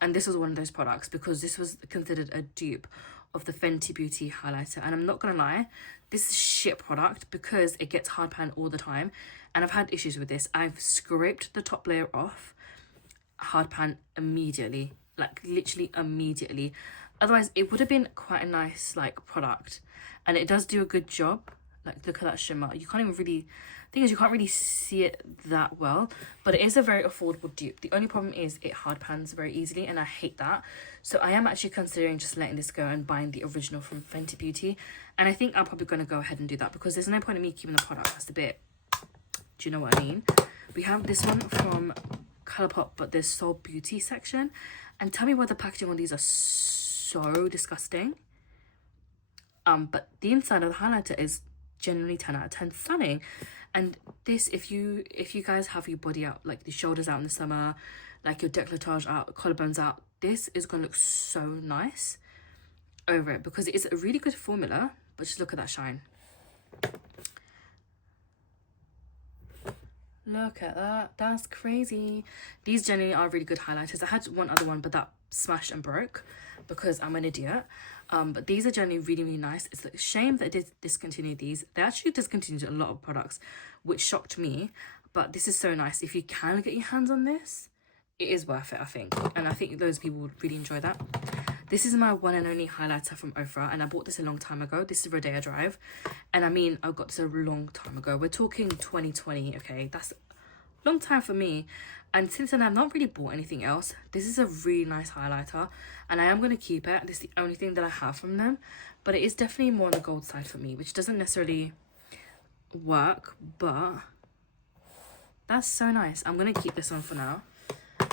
and this was one of those products because this was considered a dupe of the Fenty Beauty highlighter. And I'm not gonna lie, this is a shit product because it gets hard pan all the time, and I've had issues with this. I've scraped the top layer off, hard pan immediately, like literally immediately. Otherwise it would have been quite a nice like product, and it does do a good job. Like, look at that shimmer. You can't even really, thing is you can't really see it that well, but it is a very affordable dupe. The only problem is it hard pans very easily, and I hate that. So I am actually considering just letting this go and buying the original from Fenty Beauty, and I think I'm probably going to go ahead and do that because there's no point in me keeping the product. That's a bit, do you know what I mean? We have this one from Colourpop, but there's Soul Beauty section, and tell me why the packaging on these are so disgusting. But the inside of the highlighter is generally 10 out of 10 stunning. And this, if you guys have your body out, like the shoulders out in the summer, like your décolletage out, collarbones out, this is gonna look so nice over it because it is a really good formula. But just look at that shine. Look at that, that's crazy. These generally are really good highlighters. I had one other one, but that smashed and broke because I'm an idiot. But these are generally really, really nice. It's a shame that they did discontinue these. They actually discontinued a lot of products, which shocked me. But this is so nice. If you can get your hands on this, it is worth it, I think. And I think those people would really enjoy that. This is my one and only highlighter from Ofra, and I bought this a long time ago. This is Rodeo Drive. And I mean, I got this a long time ago. We're talking 2020, okay? That's long time for me. And since then, I've not really bought anything else. This is a really nice highlighter, and I am going to keep it. This is the only thing that I have from them, but it is definitely more on the gold side for me, which doesn't necessarily work, but that's so nice. I'm going to keep this one for now.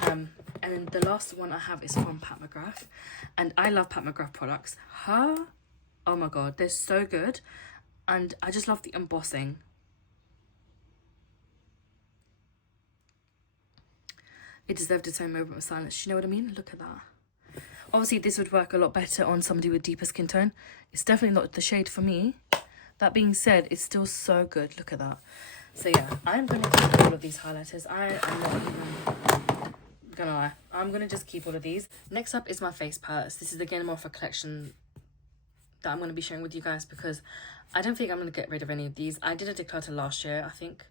And then the last one I have is from Pat McGrath, and I love Pat McGrath products. Oh my god, they're so good, and I just love the embossing. It deserved its own moment of silence. You know what I mean? Look at that. Obviously, this would work a lot better on somebody with deeper skin tone. It's definitely not the shade for me. That being said, it's still so good. Look at that. So yeah, I'm going to keep all of these highlighters. I am not even gonna lie. I'm going to just keep all of these. Next up is my face palettes. This is again more of a collection that I'm going to be sharing with you guys because I don't think I'm going to get rid of any of these. I did a declutter last year, I think.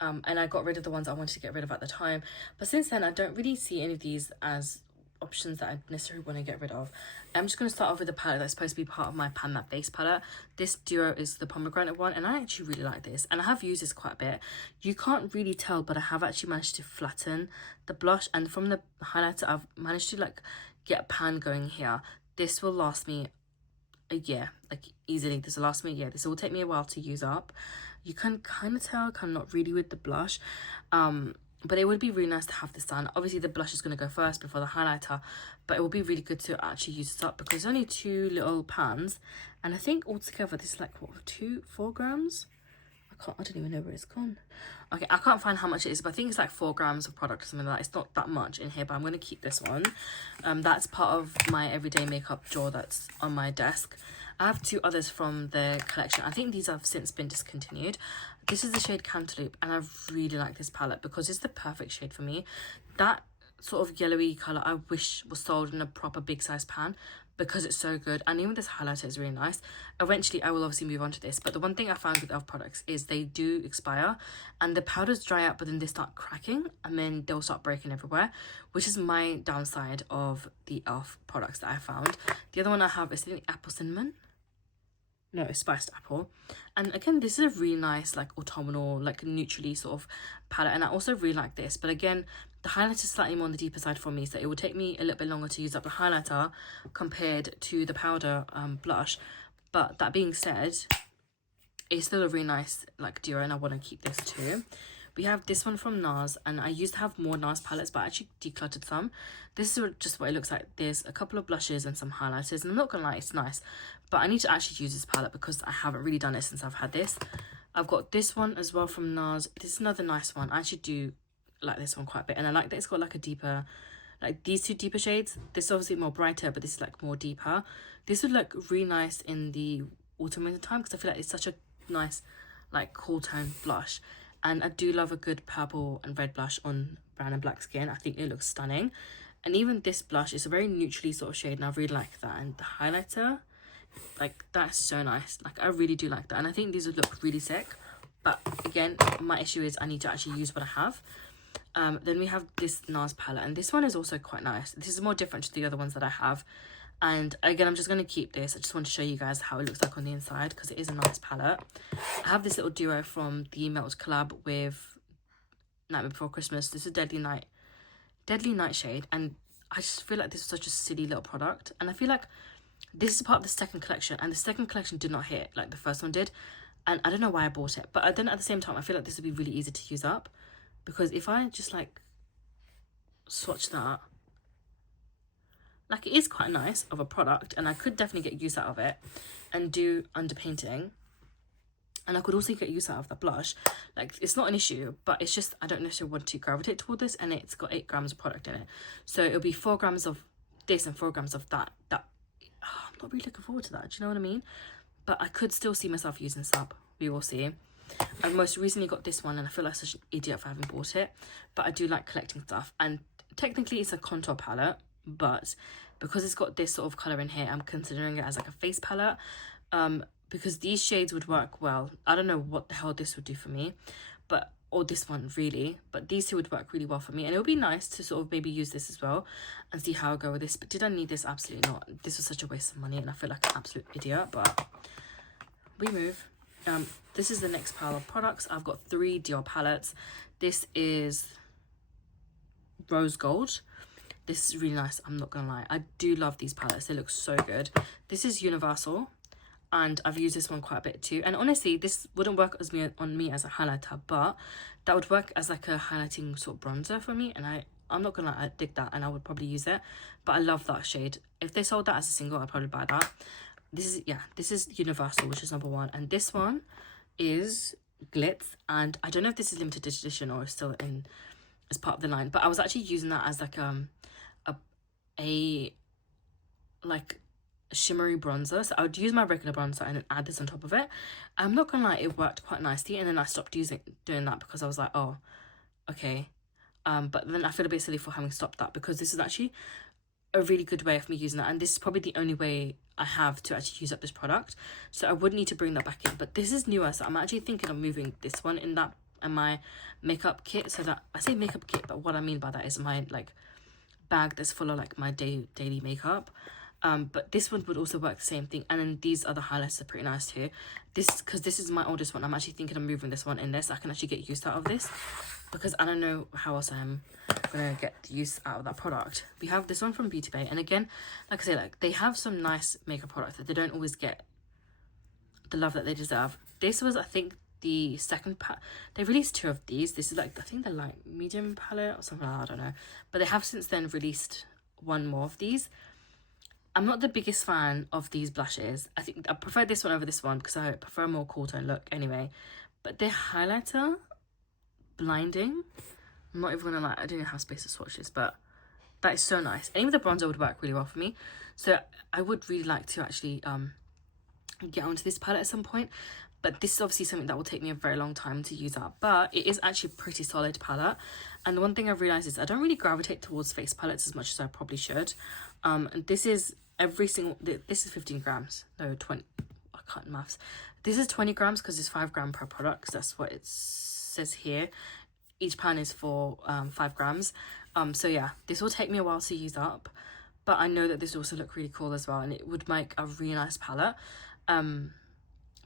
And I got rid of the ones I wanted to get rid of at the time. But since then, I don't really see any of these as options that I necessarily want to get rid of. I'm just going to start off with the palette that's supposed to be part of my Pan Matte Base palette. This duo is the pomegranate one, and I actually really like this. And I have used this quite a bit. You can't really tell, but I have actually managed to flatten the blush. And from the highlighter, I've managed to like get a pan going here. This will last me a year, like easily. This will last me a year. This will take me a while to use up. You can kind of tell, kind of not really with the blush, but it would be really nice to have this done. Obviously the blush is going to go first before the highlighter, but it will be really good to actually use this up because it's only 2 little pans, and I think altogether this is like what, 4 grams. I don't even know where it's gone. Okay, I can't find how much it is, but I think it's like 4 grams of product or something like that. It's not that much in here, but I'm going to keep this one. That's part of my everyday makeup drawer that's on my desk. I have 2 others from the collection. I think these have since been discontinued. This is the shade Cantaloupe, and I really like this palette because it's the perfect shade for me. That sort of yellowy colour I wish was sold in a proper big size pan because it's so good. And even this highlighter is really nice. Eventually I will obviously move on to this, but the one thing I found with e.l.f. products is they do expire and the powders dry out, but then they start cracking and then they'll start breaking everywhere, which is my downside of the e.l.f. products that I found. The other one I have is the apple cinnamon. No, it's spiced apple. And again, this is a really nice like autumnal, like neutrally sort of palette, and I also really like this. But again, the highlighter is slightly more on the deeper side for me, so it will take me a little bit longer to use up the highlighter compared to the powder blush. But that being said, it's still a really nice like duo, and I want to keep this too. We have this one from NARS, and I used to have more NARS palettes, but I actually decluttered some. This is just what it looks like. There's a couple of blushes and some highlighters, and I'm not gonna lie, it's nice. But I need to actually use this palette because I haven't really done it since I've had this. I've got this one as well from NARS. This is another nice one. I actually do like this one quite a bit, and I like that it's got like a deeper, like these 2 deeper shades. This is obviously more brighter, but this is like more deeper. This would look really nice in the autumn winter time because I feel like it's such a nice like cool tone blush. And I do love a good purple and red blush on brown and black skin. I think it looks stunning. And even this blush is a very neutrally sort of shade, and I really like that. And the highlighter, like that's so nice. Like I really do like that, and I think these would look really sick. But again, my issue is I need to actually use what I have. Then we have this NARS palette, and this one is also quite nice. This is more different to the other ones that I have. And again, I'm just going to keep this. I just want to show you guys how it looks like on the inside because it is a nice palette. I have this little duo from the Melt collab with Nightmare Before Christmas. This is Deadly Night shade, and I just feel like this is such a silly little product. And I feel like this is part of the second collection, and the second collection did not hit like the first one did. And I don't know why I bought it, but then at the same time, I feel like this would be really easy to use up because if I just like swatch that, like it is quite nice of a product, and I could definitely get use out of it and do underpainting, and I could also get use out of the blush. Like it's not an issue, but it's just I don't necessarily want to gravitate toward this, and it's got 8 grams of product in it, so it'll be 4 grams of this and 4 grams of that. I'm not really looking forward to that, do you know what I mean? But I could still see myself using this up. We will see. I most recently got this one, and I feel like such an idiot for having bought it, but I do like collecting stuff, and technically it's a contour palette, but because it's got this sort of colour in here, I'm considering it as like a face palette, because these shades would work well. I don't know what the hell this would do for me, but or this one really, but these 2 would work really well for me, and it would be nice to sort of maybe use this as well and see how I go with this. But did I need this? Absolutely not. This was such a waste of money, and I feel like an absolute idiot, but we move. This is the next pile of products. I've got 3 Dior palettes. This is rose gold. This is really nice, I'm not gonna lie. I do love these palettes, they look so good. This is universal, and I've used this one quite a bit too. And honestly, this wouldn't work on me as a highlighter, but that would work as like a highlighting sort of bronzer for me. And I'm not gonna lie, I dig that, and I would probably use it. But I love that shade. If they sold that as a single, I'd probably buy that. This is universal, which is number 1, and this one is glitz. And I don't know if this is limited edition or still in as part of the line, but I was actually using that as like a shimmery bronzer. So I would use my regular bronzer and then add this on top of it. I'm not gonna lie, it worked quite nicely, and then I stopped doing that because I was like, oh, okay. But then I feel a bit silly for having stopped that, because this is actually a really good way of me using that, and this is probably the only way I have to actually use up this product. So I would need to bring that back in, but this is newer, so I'm actually thinking of moving this one in my makeup kit. So that I say makeup kit, but what I mean by that is my like bag that's full of like my daily makeup. But this one would also work the same thing. And then these other highlights are pretty nice too. Because this is my oldest one, I'm actually thinking of moving this one in there so I can actually get use out of this, because I don't know how else I'm gonna get use out of that product. We have this one from Beauty Bay, and again, like I say, like they have some nice makeup products that they don't always get the love that they deserve. This was, I think, the second they released 2 of these. This is like, I think the light medium palette or something like that, I don't know, but they have since then released 1 more of these. I'm not the biggest fan of these blushes. I think I prefer this one over this one because I prefer a more cool tone look anyway. But their highlighter, blinding. I'm not even gonna lie, I don't even have space to swatch this, but that is so nice. And even the bronzer would work really well for me. So I would really like to actually get onto this palette at some point. But this is obviously something that will take me a very long time to use up. But it is actually a pretty solid palette. And the one thing I've realised is I don't really gravitate towards face palettes as much as I probably should. And this is this is 15 grams. No, 20. I can't maths. This is 20 grams because it's 5 grams per product. Because that's what it says here. Each pan is for 5 grams. So yeah, this will take me a while to use up. But I know that this will also look really cool as well. And it would make a really nice palette.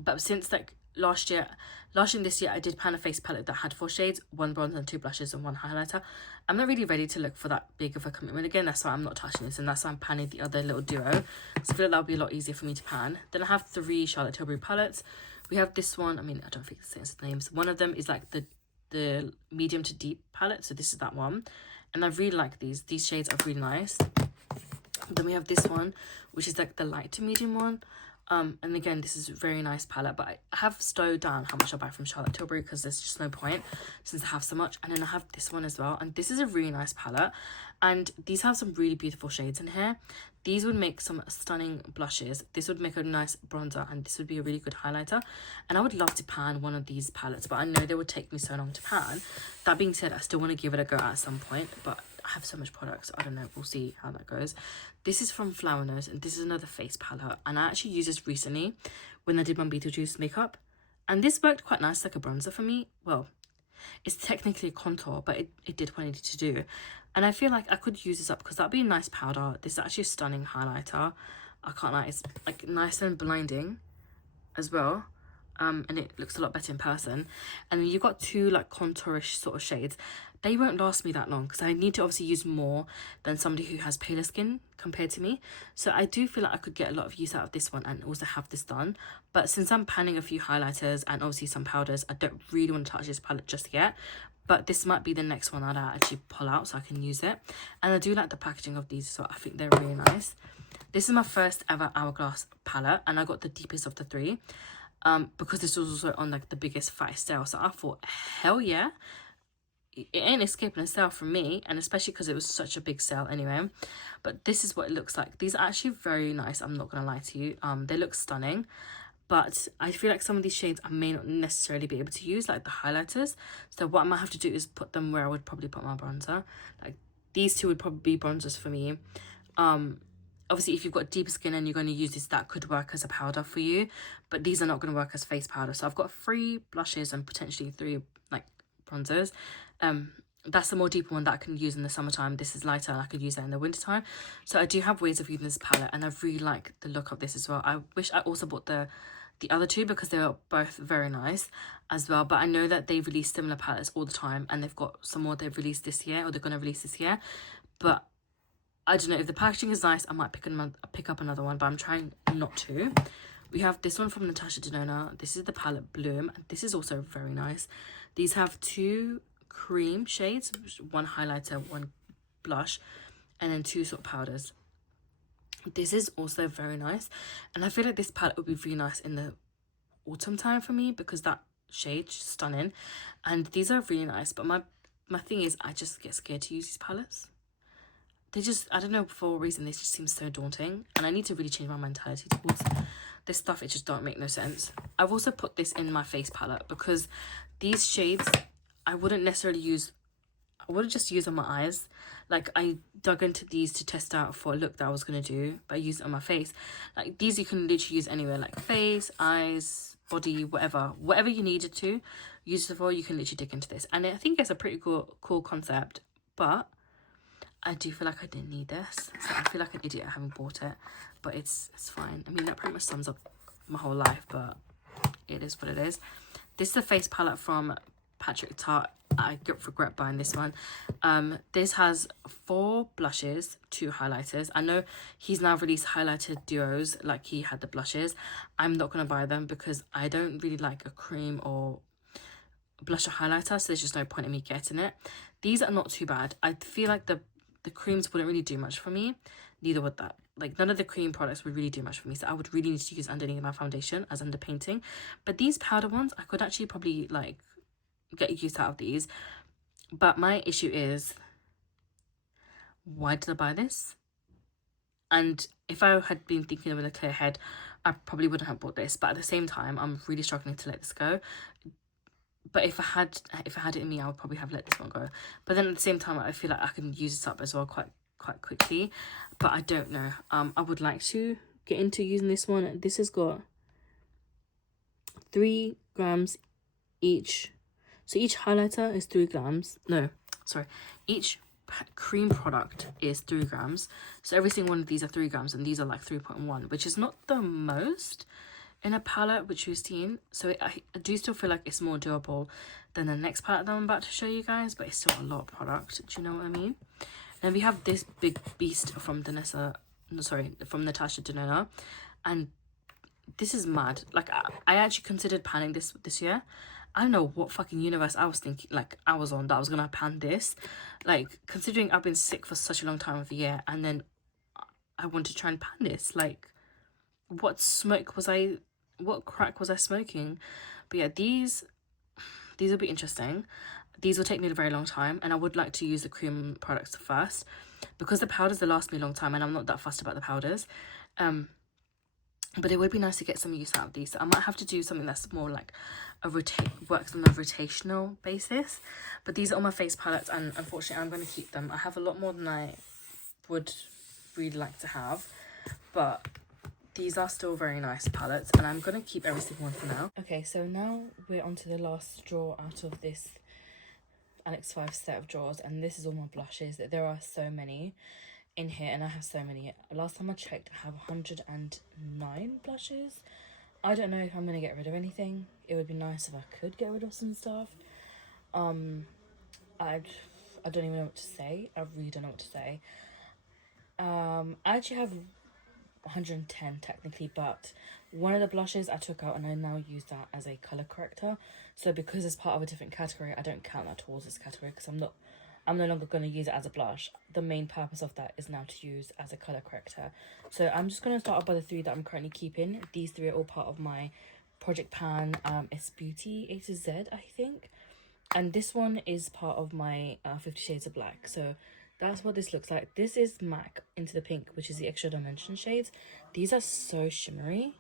But since like last year and this year, I did pan a face palette that had 4 shades, 1 bronzer and 2 blushes and 1 highlighter. I'm not really ready to look for that big of a commitment again. That's why I'm not touching this, and that's why I'm panning the other little duo. So I feel like that'll be a lot easier for me to pan. Then I have 3 Charlotte Tilbury palettes. We have this one. I mean, I don't think it's the names. One of them is like the medium to deep palette. So this is that one, and I really like these. These shades are really nice. Then we have this one, which is like the light to medium one. And again, this is a very nice palette, but I have slowed down how much I buy from Charlotte Tilbury because there's just no point since I have so much. And then I have this one as well, and this is a really nice palette, and these have some really beautiful shades in here. These would make some stunning blushes, this would make a nice bronzer, and this would be a really good highlighter. And I would love to pan one of these palettes, but I know they would take me so long to pan. That being said, I still want to give it a go at some point, but I have so much products, I don't know, we'll see how that goes. This is from Flower Nose, and this is another face palette, and I actually used this recently when I did my Beetlejuice makeup, and this worked quite nice like a bronzer for me. Well, it's technically a contour, but it did what it needed to do, and I feel like I could use this up because that'd be a nice powder. This is actually a stunning highlighter, I can't lie, it's like nice and blinding as well. And it looks a lot better in person. And then you've got 2 like contourish sort of shades. They won't last me that long because I need to obviously use more than somebody who has paler skin compared to me. So I do feel like I could get a lot of use out of this one and also have this done. But since I'm panning a few highlighters and obviously some powders, I don't really want to touch this palette just yet. But this might be the next one that I actually pull out so I can use it. And I do like the packaging of these, so I think they're really nice. This is my first ever Hourglass palette, and I got the deepest of the 3. Because this was also on like the biggest fattest sale, so I thought, hell yeah, it ain't escaping a sale from me, and especially because it was such a big sale anyway. But this is what it looks like. These are actually very nice, I'm not gonna lie to you. They look stunning, but I feel like some of these shades I may not necessarily be able to use, like the highlighters. So what I might have to do is put them where I would probably put my bronzer. Like these 2 would probably be bronzers for me. Obviously, if you've got deeper skin and you're going to use this, that could work as a powder for you. But these are not going to work as face powder. So I've got 3 blushes and potentially 3 like bronzers. That's the more deeper one that I can use in the summertime. This is lighter and I could use that in the wintertime. So I do have ways of using this palette, and I really like the look of this as well. I wish I also bought the the other two because they are both very nice as well. But I know that they release similar palettes all the time, and they've got some more they've released this year, or they're going to release this year. But I don't know, if the packaging is nice, I might pick up another one, but I'm trying not to. We have this one from Natasha Denona. This is the palette Bloom. This is also very nice. These have 2 cream shades, 1 highlighter, 1 blush, and then 2 sort of powders. This is also very nice, and I feel like this palette would be really nice in the autumn time for me because that shade's stunning, and these are really nice. But my thing is, I just get scared to use these palettes. They just, I don't know for what reason, they just seem so daunting, and I need to really change my mentality towards this stuff. It just don't make no sense. I've also put this in my face palette because these shades I wouldn't necessarily use. I would have just used on my eyes. Like, I dug into these to test out for a look that I was going to do, but I used it on my face. Like, these you can literally use anywhere, like face, eyes, body, whatever you needed to use it for, you can literally dig into this. And I think it's a pretty cool concept, but I do feel like I didn't need this. So I feel like an idiot having bought it, but it's fine. I mean, that pretty much sums up my whole life, but it is what it is. This is the face palette from Patrick Tart. I regret buying this one. This has 4 blushes, 2 highlighters. I know he's now released highlighter duos like he had the blushes. I'm not going to buy them because I don't really like a cream or blush or highlighter, so there's just no point in me getting it. These are not too bad. I feel like the creams wouldn't really do much for me. Neither would that. Like, none of the cream products would really do much for me, so I would really need to use underneath my foundation as under painting. But these powder ones, I could actually probably like get use out of these. But my issue is, why did I buy this? And if I had been thinking with a clear head, I probably wouldn't have bought this. But at the same time, I'm really struggling to let this go. But if I had it in me, I would probably have let this one go. But then at the same time, I feel like I can use this up as well quite quickly. But I don't know. I would like to get into using this one. This has got 3 grams each. So each highlighter is 3 grams. No, sorry. Each cream product is 3 grams. So every single one of these are 3 grams, and these are like 3.1, which is not the most in a palette which we've seen. So I do still feel like it's more durable than the next palette that I'm about to show you guys, but it's still a lot of product. Do you know what I mean? Then we have this big beast from Natasha Denona, and this is mad. Like, I actually considered panning this year. I don't know what fucking universe I was thinking, like, I was on, that I was gonna pan this. Like, considering I've been sick for such a long time of the year, and then I want to try and pan this. Like, what crack was I smoking? But yeah, these will be interesting. These will take me a very long time, and I would like to use the cream products first because the powders, they last me a long time, and I'm not that fussed about the powders. But it would be nice to get some use out of these. So I might have to do something that's more like works on a rotational basis. But these are all my face palettes, and unfortunately I'm going to keep them. I have a lot more than I would really like to have, but these are still very nice palettes, and I'm going to keep every single one for now. Okay, so now we're on to the last drawer out of this Annex 5 set of drawers, and this is all my blushes. There are so many in here, and I have so many. Last time I checked, I have 109 blushes. I don't know if I'm going to get rid of anything. It would be nice if I could get rid of some stuff. I don't even know what to say. I really don't know what to say. I actually have 110 technically, but one of the blushes I took out and I now use that as a color corrector. So because it's part of a different category, I don't count that towards this category because I'm no longer going to use it as a blush. The main purpose of that is now to use as a color corrector. So I'm just going to start off by the 3 that I'm currently keeping. These 3 are all part of my Project Pan S Beauty A to Z, I think. And this one is part of my 50 Shades of Black. So that's what this looks like. This is MAC Into the Pink, which is the extra dimension shades. These are so shimmery.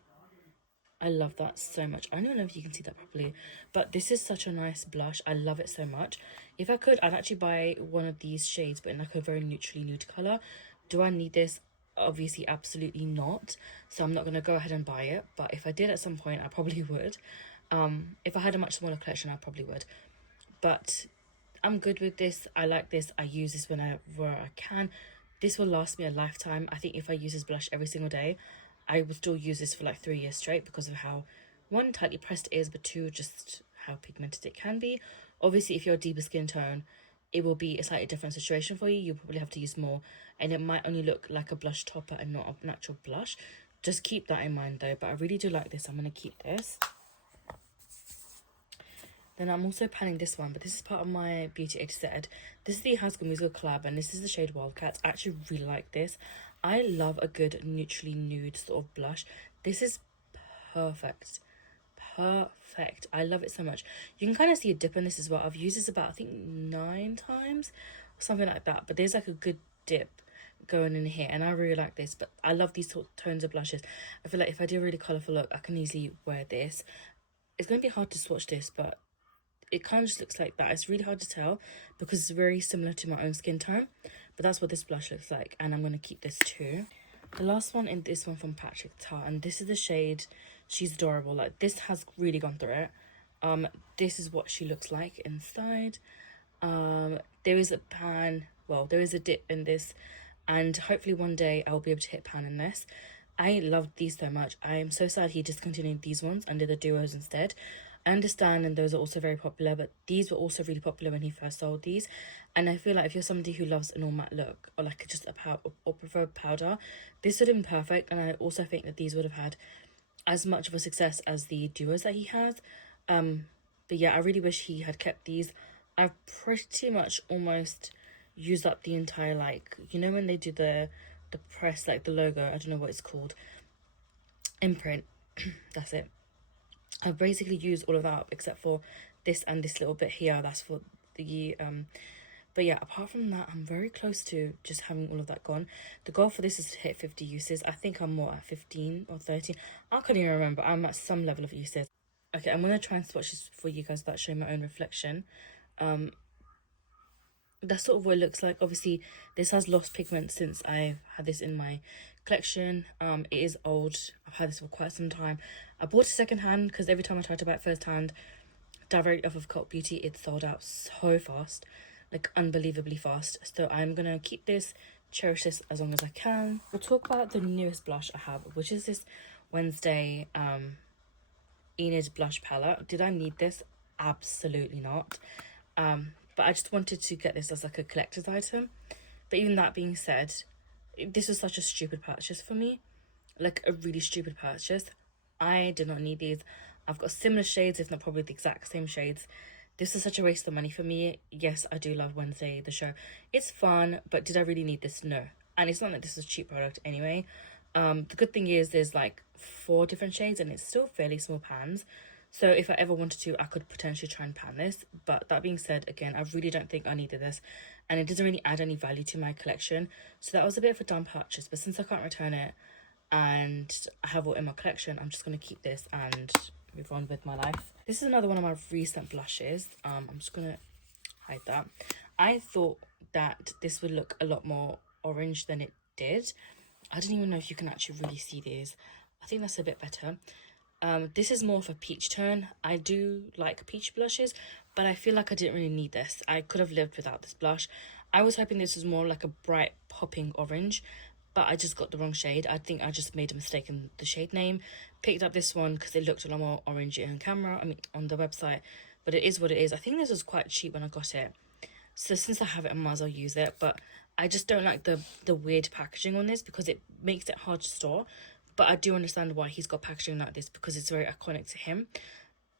I love that so much. I don't know if you can see that properly, but this is such a nice blush. I love it so much. If I could, I'd actually buy one of these shades, but in like a very neutrally nude color. Do I need this? Obviously, absolutely not. So I'm not going to go ahead and buy it. But if I did at some point, I probably would. If I had a much smaller collection, I probably would. But I'm good with this. I like this. I use this whenever I can. This will last me a lifetime. I think if I use this blush every single day, I will still use this for like 3 years straight because of how one, tightly pressed it is, but two, just how pigmented it can be. Obviously, if you're a deeper skin tone, it will be a slightly different situation for you. You'll probably have to use more, and it might only look like a blush topper and not a natural blush. Just keep that in mind though. But I really do like this. I'm going to keep this. Then I'm also panning this one, but this is part of my Beauty A to Z. This is the High School Musical collab, and this is the shade Wildcats. I actually really like this. I love a good neutrally nude sort of blush. This is perfect. Perfect. I love it so much. You can kind of see a dip in this as well. I've used this about, I think, 9 times or something like that, but there's like a good dip going in here, and I really like this. But I love these sort of tones of blushes. I feel like if I do a really colourful look, I can easily wear this. It's going to be hard to swatch this, but it kind of just looks like that. It's really hard to tell because it's very similar to my own skin tone, but that's what this blush looks like, and I'm going to keep this too. The last one in this one from Patrick Tar, and this is the shade She's Adorable. Like, this has really gone through it. This is what she looks like inside. There is a pan, well, there is a dip in this, and hopefully one day I'll be able to hit pan in this. I love these so much. I am so sad he discontinued these ones and did the duos instead. I understand, and those are also very popular, but these were also really popular when he first sold these. And I feel like if you're somebody who loves an all matte look, or like just a powder, or prefer powder, this would have been perfect. And I also think that these would have had as much of a success as the duos that he has. But yeah, I really wish he had kept these. I've pretty much almost used up the entire, like, you know when they do the press, like the logo, I don't know what it's called, imprint. That's it. I've basically used all of that up except for this and this little bit here. That's for the but yeah, apart from that, I'm very close to just having all of that gone. The goal for this is to hit 50 uses. I think I'm more at 15 or 13. I can't even remember. I'm at some level of uses. Okay, I'm going to try and swatch this for you guys without showing my own reflection. That's sort of what it looks like. Obviously, this has lost pigment since I've had this in my collection. It is old. I've had this for quite some time. I bought it second hand because every time I tried to buy it first hand directly off of Cult Beauty, it sold out so fast, like unbelievably fast. So I'm gonna keep this, cherish this as long as I can. We'll talk about the newest blush I have, which is this Wednesday Enid blush palette. Did I need this? Absolutely not. But I just wanted to get this as like a collector's item. But even that being said, this was such a stupid purchase for me, like a really stupid purchase. I did not need these. I've got similar shades, if not probably the exact same shades. This is such a waste of money for me. Yes, I do love Wednesday, the show. It's fun, but did I really need this? No. And it's not that this is a cheap product anyway. The good thing is there's like 4 different shades and it's still fairly small pans. So if I ever wanted to, I could potentially try and pan this. But that being said, again, I really don't think I needed this. And it doesn't really add any value to my collection. So that was a bit of a dumb purchase. But since I can't return it and I have it in my collection, I'm just going to keep this and move on with my life. This is another one of my recent blushes. I'm just going to hide that. I thought that this would look a lot more orange than it did. I don't even know if you can actually really see these. I think that's a bit better. This is more of a peach tone. I do like peach blushes, but I feel like I didn't really need this. I could have lived without this blush. I was hoping this was more like a bright popping orange, but I just got the wrong shade. I think I just made a mistake in the shade name. Picked up this one because it looked a lot more orangey on camera, I mean on the website, but it is what it is. I think this was quite cheap when I got it, so since I have it, I might as well use it. But I just don't like the weird packaging on this because it makes it hard to store. But I do understand why he's got packaging like this because it's very iconic to him.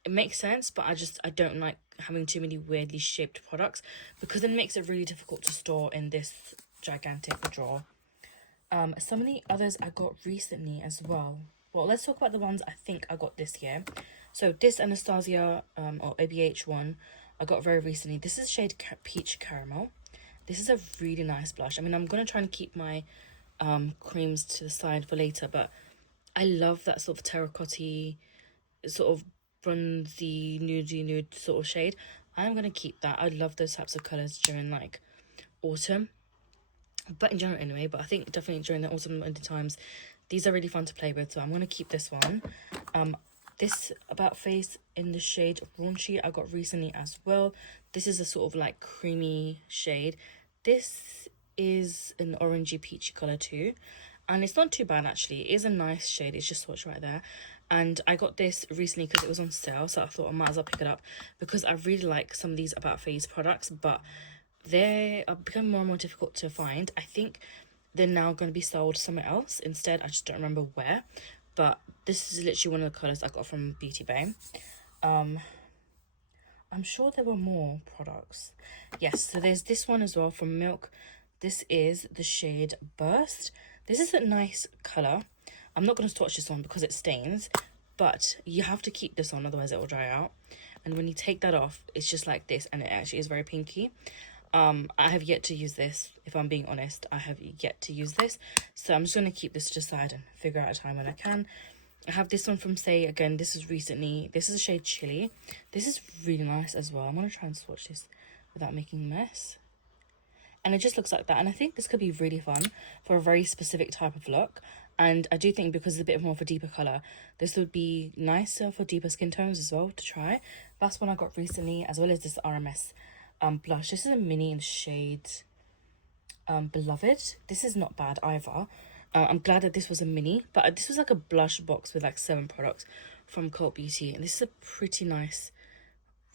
It makes sense, but I don't like having too many weirdly shaped products because it makes it really difficult to store in this gigantic drawer. Some of the others I got recently as well. Well, let's talk about the ones I think I got this year. So this Anastasia or ABH one I got very recently. This is shade Peach Caramel. This is a really nice blush. I mean, I'm going to try and keep my creams to the side for later, but I love that sort of terracotta, sort of bronzy, nude sort of shade. I'm going to keep that. I love those types of colours during like autumn, but in general anyway, but I think definitely during the autumn and winter times, these are really fun to play with, so I'm going to keep this one. This About Face in the shade Raunchy I got recently as well. This is a sort of like creamy shade. This is an orangey peachy colour too, and it's not too bad actually. It is a nice shade. It's just swatched right there. And I got this recently because it was on sale, so I thought I might as well pick it up because I really like some of these About Face products, but they are becoming more and more difficult to find. I think they're now going to be sold somewhere else instead. I just don't remember where, but this is literally one of the colours I got from Beauty Bay. I'm sure there were more products. Yes, so there's this one as well from Milk. This is the shade Burst. This is a nice colour. I'm not going to swatch this on because it stains, but you have to keep this on, otherwise it will dry out. And when you take that off, it's just like this, and it actually is very pinky. I have yet to use this, if I'm being honest. I have yet to use this, so I'm just going to keep this to the side and figure out a time when I can. I have this one from Say. Again, this is recently, this is a shade Chili. This is really nice as well. I'm going to try and swatch this without making a mess. And it just looks like that, and I think this could be really fun for a very specific type of look. And I do think because it's a bit more of a deeper colour, this would be nicer for deeper skin tones as well to try. That's one I got recently, as well as this RMS blush. This is a mini in the shade Beloved. This is not bad either. I'm glad that this was a mini, but this was like a blush box with like 7 products from Cult Beauty, and this is a pretty nice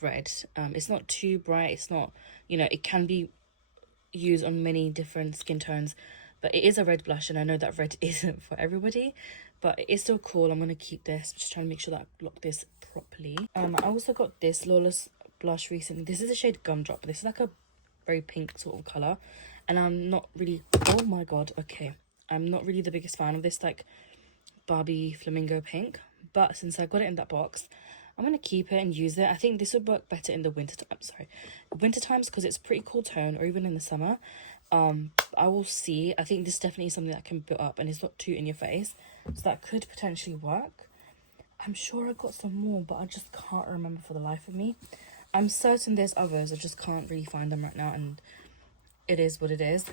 red. It's not too bright. It's not, you know, it can be used on many different skin tones, but it is a red blush, and I know that red isn't for everybody, but it is still cool. I'm going to keep this. I'm just trying to make sure that I lock this properly. I also got this Lawless blush recently. This is a shade Gumdrop. This is like a very pink sort of colour, and I'm not really, oh my god, okay, I'm not really the biggest fan of this like Barbie flamingo pink, but since I got it in that box, I'm going to keep it and use it. I think this would work better in the winter times because it's a pretty cool tone, or even in the summer. I will see. I think this definitely is something that can build up and it's not too in your face, so that could potentially work. I'm sure I got some more, but I just can't remember for the life of me. I'm certain there's others, I just can't really find them right now, and it is what it is.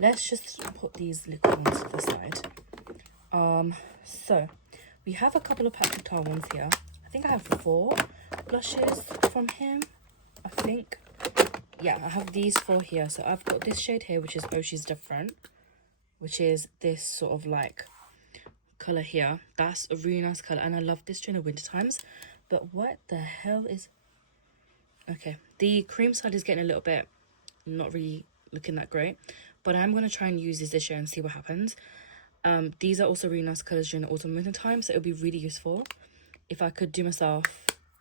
Let's just put these liquid ones to the side. So we have a couple of Patrick Tar ones here. I think I have 4 blushes from him, I think. Yeah, I have these 4 here. So I've got this shade here, which is Oh She's Different, which is this sort of like colour here. That's a really nice colour, and I love this during the winter times. But what the hell is... Okay, the cream side is getting a little bit not really looking that great, but I'm going to try and use this year and see what happens. These are also really nice colours during the autumn winter time, so it would be really useful if I could do myself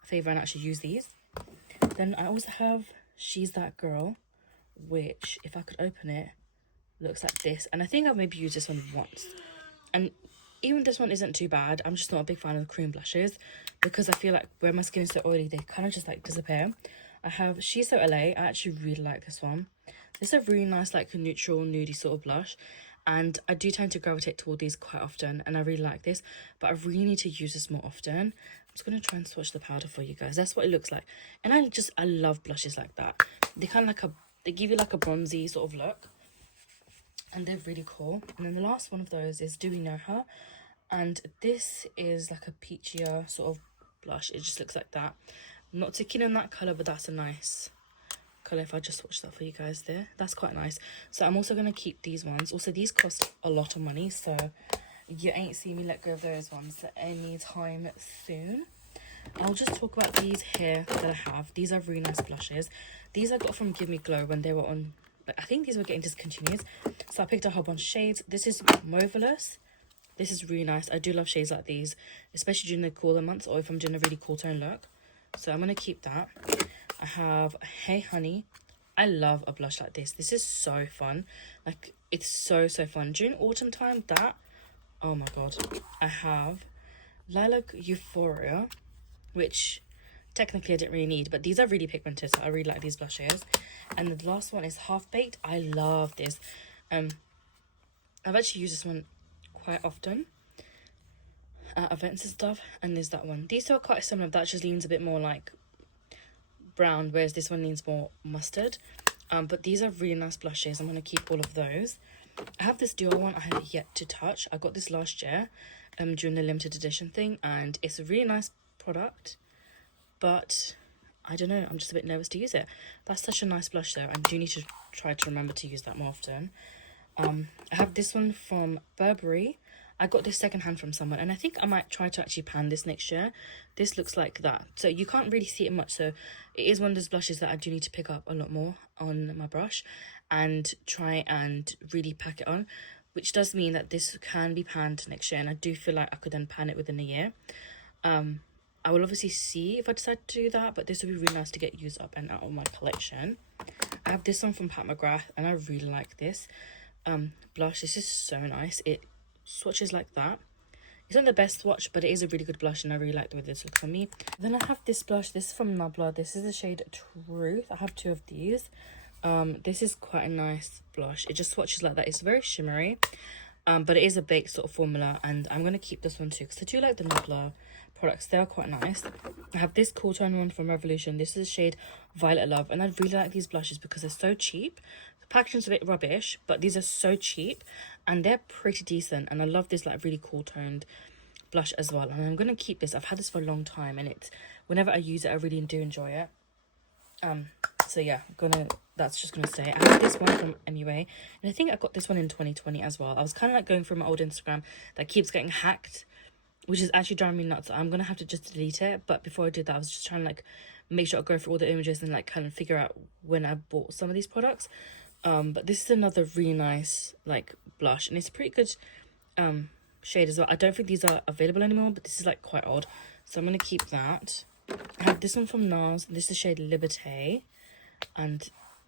a favour and actually use these. Then I also have She's That Girl, which, if I could open it, looks like this. And I think I've maybe used this one once. And even this one isn't too bad. I'm just not a big fan of the cream blushes because I feel like where my skin is so oily, they kind of just like disappear. I have She's So LA. I actually really like this one. This is a really nice like neutral, nudie sort of blush. And I do tend to gravitate toward these quite often, and I really like this, but I really need to use this more often. I'm just going to try and swatch the powder for you guys. That's what it looks like. And I love blushes like that. They kind of like they give you like a bronzy sort of look, and they're really cool. And then the last one of those is Do We Know Her? And this is like a peachier sort of blush. It just looks like that. I'm not too keen on that colour, but that's a nice colour. If I just swatch that for you guys there, that's quite nice. So I'm also going to keep these ones. Also, these cost a lot of money, so you ain't see me let go of those ones anytime soon. I'll just talk about these here that I have. These are really nice blushes. These I got from Give Me Glow when they were on, I think these were getting discontinued, so I picked a whole bunch of shades. This is Mauvelous. This is really nice. I do love shades like these, especially during the cooler months or if I'm doing a really cool tone look, so I'm going to keep that. I have Hey Honey. I love a blush like this. This is so fun. Like, it's so fun. During autumn time, that, oh my god. I have Lilac Euphoria, which technically I didn't really need, but these are really pigmented, so I really like these blushes. And the last one is Half Baked. I love this. I've actually used this one quite often at events and stuff. And there's that one. These two are quite similar. That just leans a bit more like brown, whereas this one leans more mustard. But these are really nice blushes. I'm going to keep all of those. I have this duo one I have yet to touch. I got this last year during the limited edition thing, and it's a really nice product, but I don't know, I'm just a bit nervous to use it. That's such a nice blush though. I do need to try to remember to use that more often. I have this one from Burberry. I got this secondhand from someone, and I think I might try to actually pan this next year. This looks like that, so you can't really see it much, so it is one of those blushes that I do need to pick up a lot more on my brush and try and really pack it on, which does mean that this can be panned next year, and I do feel like I could then pan it within a year. I will obviously see if I decide to do that, but this would be really nice to get used up and out of my collection. I have this one from Pat McGrath, and I really like this blush. This is so nice. It swatches like that. It's not the best swatch, but it is a really good blush, and I really like the way this looks on me. Then I have this blush. This is from Nabla. This is the shade Truth. I have 2 of these. This is quite a nice blush. It just swatches like that. It's very shimmery, but it is a baked sort of formula, and I'm going to keep this one too because I do like the Nabla products. They are quite nice. I have this cool tone one from Revolution. This is the shade Violet Love, and I really like these blushes because they're so cheap. The packaging's a bit rubbish, but these are so cheap and they're pretty decent, and I love this like really cool toned blush as well, and I'm gonna keep this. I've had this for a long time, and it's whenever I use it I really do enjoy it. So yeah, that's just gonna stay. I have this one from Anyway, and I think I got this one in 2020 as well. I was kind of like going through my old Instagram that keeps getting hacked, which is actually driving me nuts. I'm gonna have to just delete it, but before I did that I was just trying to like make sure I go through all the images and like kind of figure out when I bought some of these products. But this is another really nice like blush, and it's a pretty good shade as well. I don't think these are available anymore, but this is like quite odd, so I'm gonna keep that. I have this one from NARS. This is the shade Liberté, and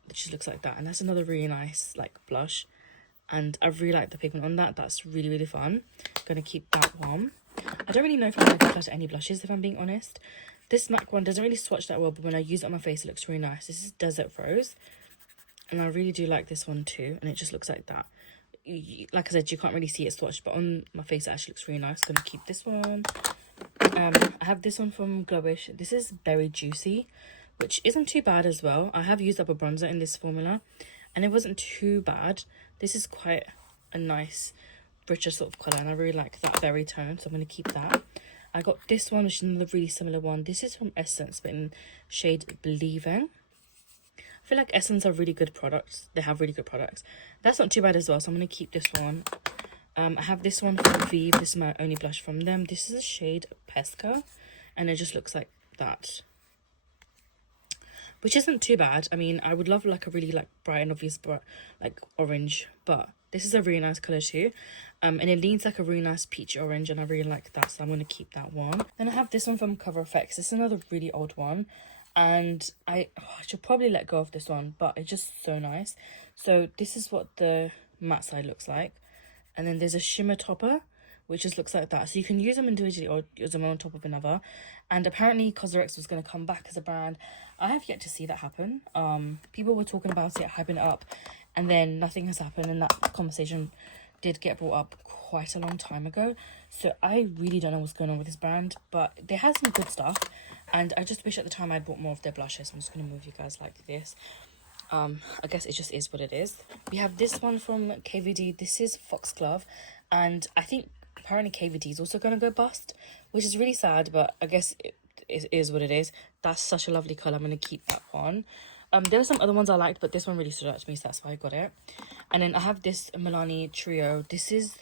it just looks like that, and that's another really nice like blush, and I really like the pigment on that. That's really, really fun. Gonna keep that one. I don't really know if I'm going to declutter any blushes, if I'm being honest. This MAC one doesn't really swatch that well, but when I use it on my face, it looks really nice. This is Desert Rose, and I really do like this one too, and it just looks like that. Like I said, you can't really see it swatched, but on my face, it actually looks really nice. Going to keep this one. I have this one from Glowish. This is Berry Juicy, which isn't too bad as well. I have used up a bronzer in this formula, and it wasn't too bad. This is quite a nice richer sort of colour, and I really like that berry tone, so I'm going to keep that. I got this one, which is another really similar one. This is from Essence, but in shade Believing. I feel like Essence are really good products. They have really good products. That's not too bad as well, so I'm going to keep this one. I have this one from Vive. This is my only blush from them. This is a shade Pesca, and it just looks like that, which isn't too bad. I mean, I would love like a really like bright and obvious like orange, but this is a really nice colour too. And it leans like a really nice peachy orange, and I really like that, so I'm going to keep that one. Then I have this one from Cover FX. This is another really old one, and I should probably let go of this one, but it's just so nice. So this is what the matte side looks like, and then there's a shimmer topper, which just looks like that. So you can use them individually or use them on top of another. And apparently COSRX was going to come back as a brand. I have yet to see that happen. People were talking about it, hyping it up, and then nothing has happened, and that conversation did get brought up quite a long time ago. So I really don't know what's going on with this brand, but they had some good stuff, and I just wish at the time I'd bought more of their blushes. I'm just going to move you guys like this. I guess it just is what it is. We have this one from KVD. This is Foxglove, and I think apparently KVD is also going to go bust, which is really sad, but I guess it is what it is. That's such a lovely colour. I'm going to keep that one. There are some other ones I liked, but this one really stood out to me, so that's why I got it. And then I have this Milani Trio. This is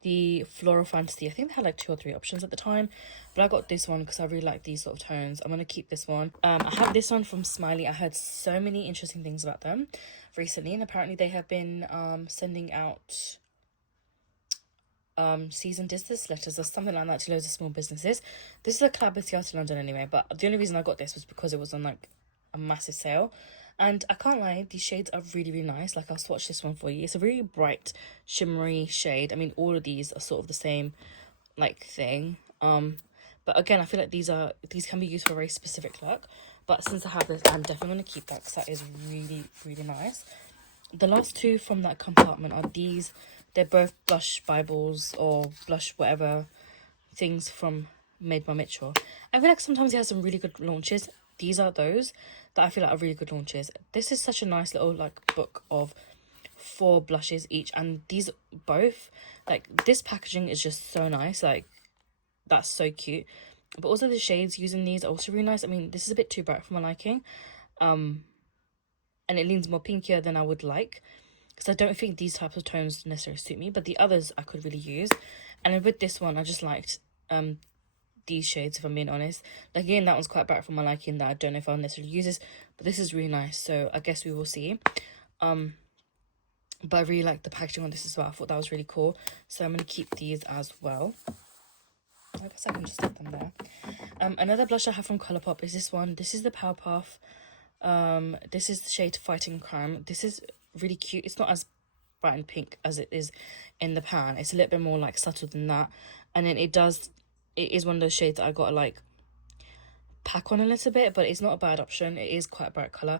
the Floral Fantasy. I think they had like 2 or 3 options at the time, but I got this one because I really like these sort of tones. I'm going to keep this one. I have this one from Smiley. I heard so many interesting things about them recently, and apparently they have been sending out season business letters or something like that to loads of small businesses. This is a collab with Seattle London anyway, but the only reason I got this was because it was on like a massive sale, and I can't lie, these shades are really, really nice. Like, I'll swatch this one for you. It's a really bright shimmery shade. I mean, all of these are sort of the same like thing, but again, I feel like these can be used for a very specific look, but since I have this, I'm definitely going to keep that because that is really, really nice. The last 2 from that compartment are these. They're both blush Bibles or blush whatever things from Made by Mitchell. I feel like sometimes he has some really good launches. These are those that I feel like are really good launches. This is such a nice little like book of 4 blushes each, and these both, like, this packaging is just so nice. Like, that's so cute. But also the shades using these are also really nice. I mean, this is a bit too bright for my liking, and it leans more pinkier than I would like. because I don't think these types of tones necessarily suit me, but the others I could really use. And then with this one, I just liked these shades, if I'm being honest. Like, again, that one's quite bright for my liking, that I don't know if I'll necessarily use this, but this is really nice, so I guess we will see. But I really like the packaging on this as well. I thought that was really cool, so I'm going to keep these as well. I guess I can just stick them there. Another blush I have from Colourpop is this one. This is the Powerpuff. This is the shade Fighting Crime. This is really cute. It's not as bright and pink as it is in the pan. It's a little bit more like subtle than that. And then it is one of those shades that I got to like pack on a little bit, but it's not a bad option. It is quite a bright colour.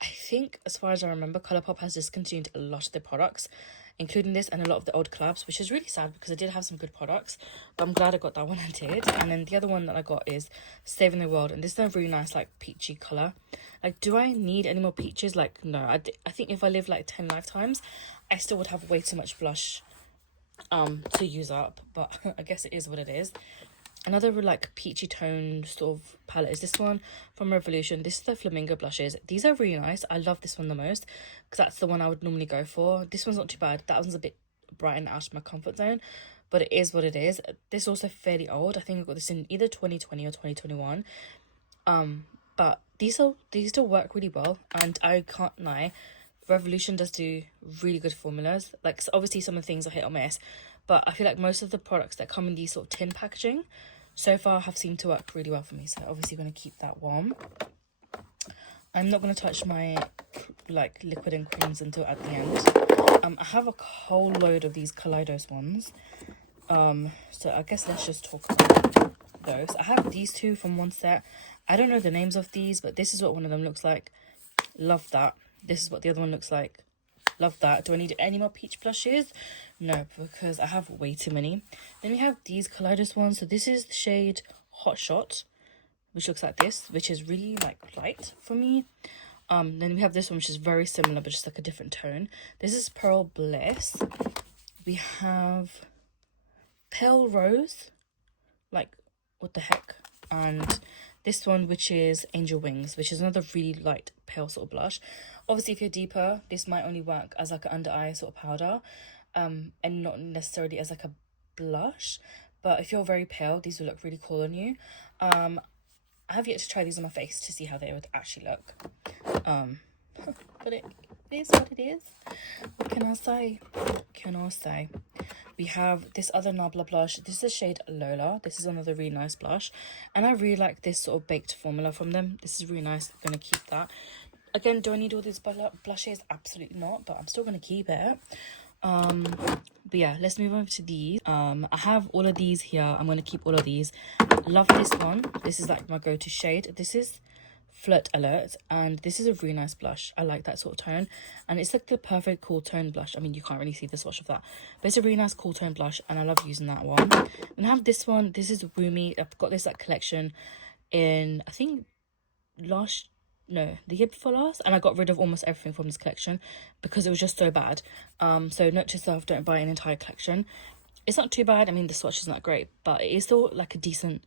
I think, as far as I remember, Colourpop has discontinued a lot of their products, including this and a lot of the old collabs, which is really sad because I did have some good products, but I'm glad I got that one. I did. And then the other one that I got is Saving the World, and this is a really nice like peachy colour. Like, do I need any more peaches? Like, no. I think if I live like 10 lifetimes, I still would have way too much blush to use up, but I guess it is what it is. Another like peachy toned sort of palette is this one from Revolution. This is the Flamingo blushes. These are really nice. I love this one the most because that's the one I would normally go for. This one's not too bad. That one's a bit bright and out of my comfort zone, but it is what it is. This is also fairly old. I think I got this in either 2020 or 2021. But these still work really well, and I can't lie, Revolution does do really good formulas. Like, so obviously some of the things are hit or miss, but I feel like most of the products that come in these sort of tin packaging so far have seemed to work really well for me. So obviously I'm going to keep that one. I'm not going to touch my like liquid and creams until at the end. I have a whole load of these Kaleidos ones. So I guess let's just talk about those. I have these two from one set. I don't know the names of these, but this is what one of them looks like. Love that. This is what the other one looks like. Love that. Do I need any more peach blushes? No, because I have way too many. Then we have these Kaleidos ones. So this is the shade Hot Shot, which looks like this, which is really like light for me. Then we have this one, which is very similar, but just like a different tone. This is Pearl Bliss. We have Pale Rose, like what the heck, and this one, which is Angel Wings, which is another really light pale sort of blush. Obviously, if you're deeper, this might only work as like an under eye sort of powder, and not necessarily as like a blush. But if you're very pale, these will look really cool on you. I have yet to try these on my face to see how they would actually look. But it is what it is. What can I say? Can I say? We have this other Nabla blush. This is the shade Lola. This is another really nice blush, and I really like this sort of baked formula from them. This is really nice. I'm gonna keep that. Again, do I need all these blushes? Absolutely not, but I'm still gonna keep it. But yeah, let's move on to these. I have all of these here. I'm gonna keep all of these. Love this one. This is like my go-to shade. This is Flirt Alert, and this is a really nice blush. I like that sort of tone, and it's like the perfect cool tone blush. I mean, you can't really see the swatch of that, but it's a really nice cool tone blush, and I love using that one. And I have this one. This is Woomy. I've got this like collection in, I think, the year before last, and I got rid of almost everything from this collection because it was just so bad. So note to self, don't buy an entire collection. It's not too bad. I mean, the swatch isn't that great, but it is still like a decent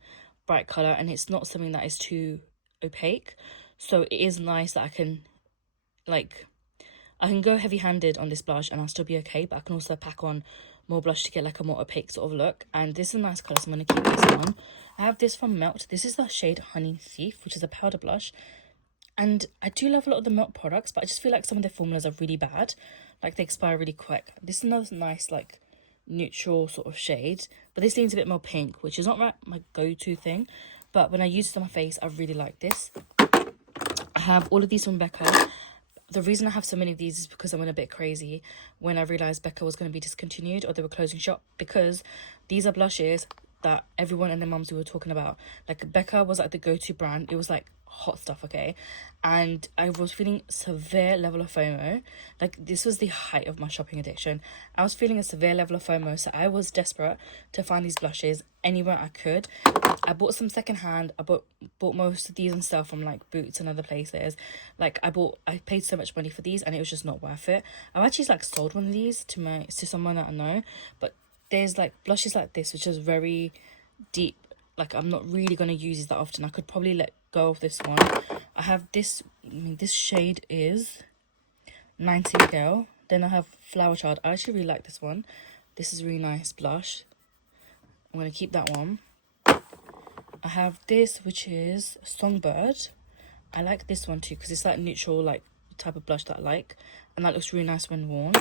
bright color, and it's not something that is too opaque. So it is nice that I can go heavy-handed on this blush and I'll still be okay, but I can also pack on more blush to get like a more opaque sort of look. And this is a nice color, so I'm going to keep this on. I have this from Melt. This is the shade Honey Thief, which is a powder blush, and I do love a lot of the Melt products, but I just feel like some of their formulas are really bad. Like, they expire really quick. This is another nice like neutral sort of shade, but this leans a bit more pink, which is not my go-to thing, but when I use it on my face, I really like this. I have all of these from Becca. The reason I have so many of these is because I went a bit crazy when I realised Becca was going to be discontinued, or they were closing shop, because these are blushes that everyone and their mums were talking about. Like, Becca was like the go-to brand. It was like hot stuff, okay? And I was feeling severe level of FOMO. Like, this was the height of my shopping addiction. I was feeling a severe level of FOMO, so I was desperate to find these blushes anywhere I could. I bought some secondhand. I bought most of these and stuff from like Boots and other places. Like, I paid so much money for these, and it was just not worth it. I've actually like sold one of these to someone that I know, but there's like blushes like this, which is very deep. Like, I'm not really going to use these that often. I could probably let go of this one. I have this, this shade is Nightingale. Then I have Flower Child. I actually really like this one. This is a really nice blush. I'm going to keep that one. I have this, which is Songbird. I like this one too because it's like neutral, like type of blush that I like, and that looks really nice when worn.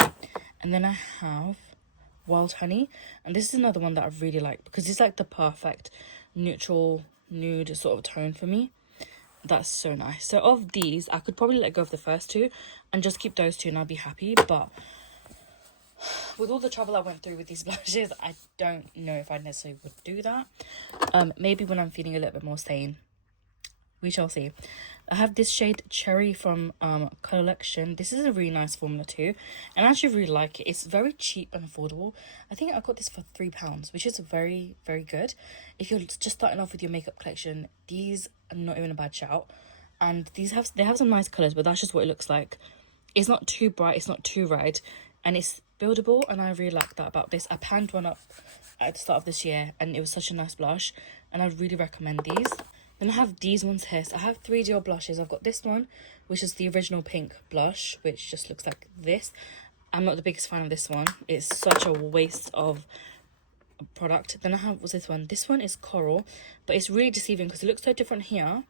And then I have Wild Honey, and this is another one that I really like because it's like the perfect neutral nude sort of tone for me. That's so nice. So of these, I could probably let go of the first two and just keep those two and I'll be happy. But with all the trouble I went through with these blushes, I don't know if I necessarily would do that. Maybe when I'm feeling a little bit more sane. We shall see. I have this shade Cherry from Collection. This is a really nice formula too, and I actually really like it. It's very cheap and affordable. I think I got this for £3, which is very, very good. If you're just starting off with your makeup collection, these are not even a bad shout. And they have some nice colours, but that's just what it looks like. It's not too bright, it's not too red, and it's buildable, and I really like that about this. I panned one up at the start of this year, and it was such a nice blush, and I really recommend these. Then I have these ones here. So I have 3 Dior blushes. I've got this one, which is the original pink blush, which just looks like this. I'm not the biggest fan of this one. It's such a waste of a product. Then I have, what's this one? This one is Coral, but it's really deceiving because it looks so different here,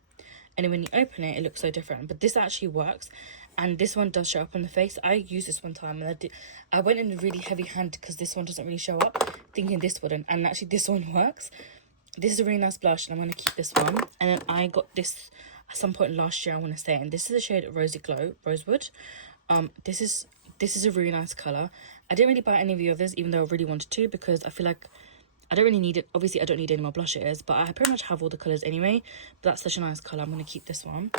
and then when you open it, it looks so different. But this actually works, and this one does show up on the face. I used this one time, and I went in a really heavy hand because this one doesn't really show up, thinking this wouldn't, and actually this one works. This is a really nice blush, and I'm going to keep this one. And then I got this at some point last year, I want to say, and this is the shade Rosy Glow, Rosewood. This is a really nice colour. I didn't really buy any of the others, even though I really wanted to, because I feel like I don't really need it. Obviously, I don't need any more blushes, but I pretty much have all the colours anyway. But that's such a nice colour. I'm going to keep this one.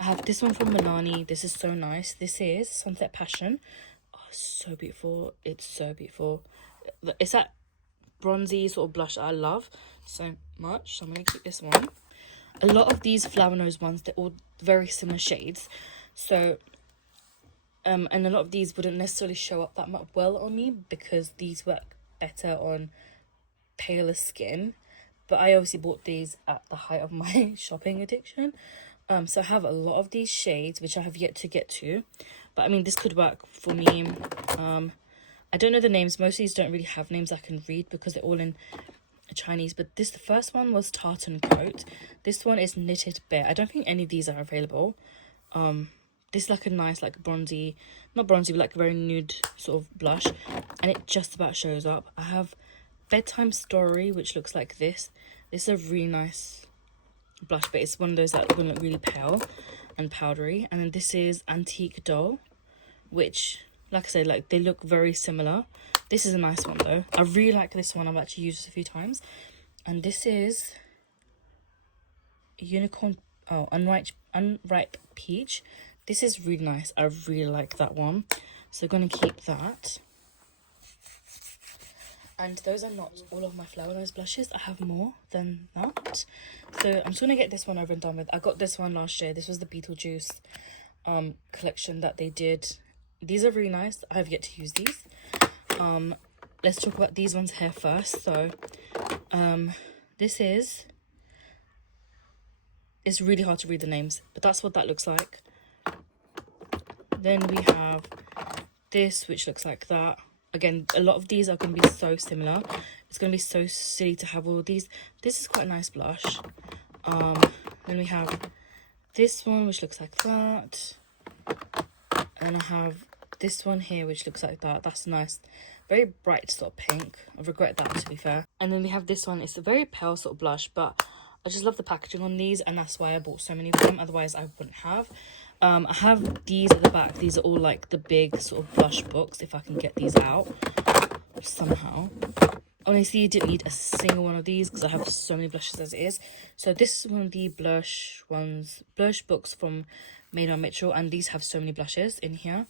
I have this one from Milani. This is so nice. This is Sunset Passion. Oh, so beautiful. It's so beautiful. It's that bronzy sort of blush that I love so much, so I'm going to keep this one. A lot of these Flower Nose ones, they're all very similar shades, so and a lot of these wouldn't necessarily show up that much well on me because these work better on paler skin. But I obviously bought these at the height of my shopping addiction, so I have a lot of these shades which I have yet to get to, but I mean this could work for me. I don't know the names. Most of these don't really have names I can read because they're all in Chinese. But the first one was Tartan Coat. This one is Knitted Bear. I don't think any of these are available. This is like a nice, like bronzy, not bronzy, but like very nude sort of blush. And it just about shows up. I have Bedtime Story, which looks like this. This is a really nice blush, but it's one of those that are going to look really pale and powdery. And then this is Antique Doll, which, like I said, like they look very similar. This is a nice one though. I really like this one. I've actually used this a few times. And this is Unicorn, Unripe Peach. This is really nice. I really like that one. So I'm going to keep that. And those are not all of my Flower Nose blushes. I have more than that. So I'm just going to get this one over and done with. I got this one last year. This was the Beetlejuice collection that they did. These are really nice. I have yet to use these. Let's talk about these ones here first. So this is, it's really hard to read the names, but that's what that looks like. Then we have this, which looks like that. Again, a lot of these are going to be so similar. It's going to be so silly to have all of these. This is quite a nice blush. Then we have this one, which looks like that. And I have this one here, which looks like that. That's nice. Very bright sort of pink. I regret that, to be fair. And then we have this one. It's a very pale sort of blush, but I just love the packaging on these, and that's why I bought so many of them. Otherwise, I wouldn't have. I have these at the back. These are all like the big sort of blush books, if I can get these out somehow. Honestly, you didn't need a single one of these because I have so many blushes as it is. So this is one of the blush books from Made by Mitchell, and these have so many blushes in here.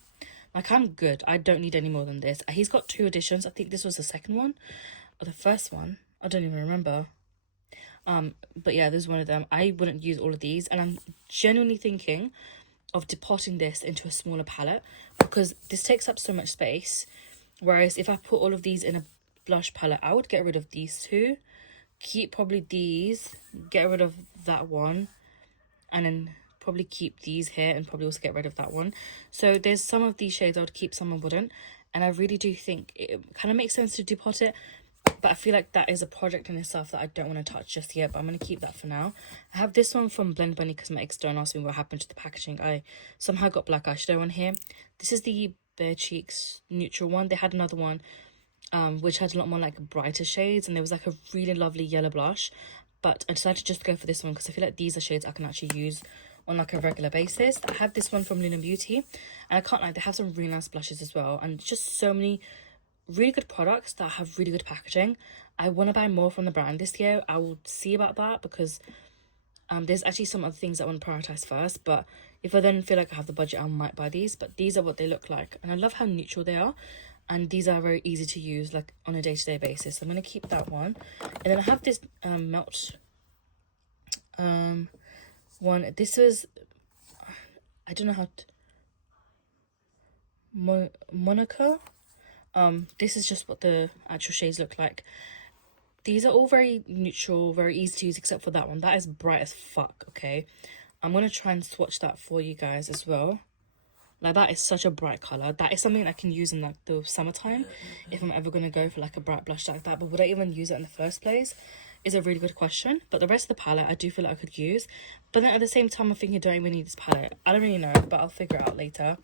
Like, I'm good. I don't need any more than this. He's got 2 editions. I think this was the second one or the first one. I don't even remember. But yeah, there's one of them. I wouldn't use all of these, and I'm genuinely thinking of depotting this into a smaller palette because this takes up so much space. Whereas if I put all of these in a blush palette, I would get rid of these 2, keep probably these, get rid of that one, and then probably keep these here and probably also get rid of that one. So there's some of these shades I would keep, some I wouldn't. And I really do think it kind of makes sense to depot it. But I feel like that is a project in itself that I don't want to touch just yet. But I'm going to keep that for now. I have this one from Blend Bunny Cosmetics. Don't ask me what happened to the packaging. I somehow got black eyeshadow on here. This is the Bare Cheeks neutral one. They had another one which had a lot more like brighter shades. And there was like a really lovely yellow blush. But I decided to just go for this one because I feel like these are shades I can actually use on like a regular basis. I have this one from Luna Beauty. And I can't lie, they have some really nice blushes as well. And just so many really good products that have really good packaging. I want to buy more from the brand this year. I will see about that because there's actually some other things I want to prioritize first. But if I then feel like I have the budget, I might buy these. But these are what they look like. And I love how neutral they are. And these are very easy to use like on a day-to-day basis. So I'm going to keep that one. And then I have this Melt one. This was, I don't know how to... Monaco. This is just what the actual shades look like. These are all very neutral, very easy to use, except for that one. That is bright as fuck, okay? I'm going to try and swatch that for you guys as well. Like, that is such a bright colour. That is something I can use in, like, the summertime, if I'm ever going to go for, like, a bright blush like that. But would I even use it in the first place is a really good question. But the rest of the palette, I do feel like I could use. But then at the same time, I'm thinking, do I even need this palette? I don't really know, but I'll figure it out later.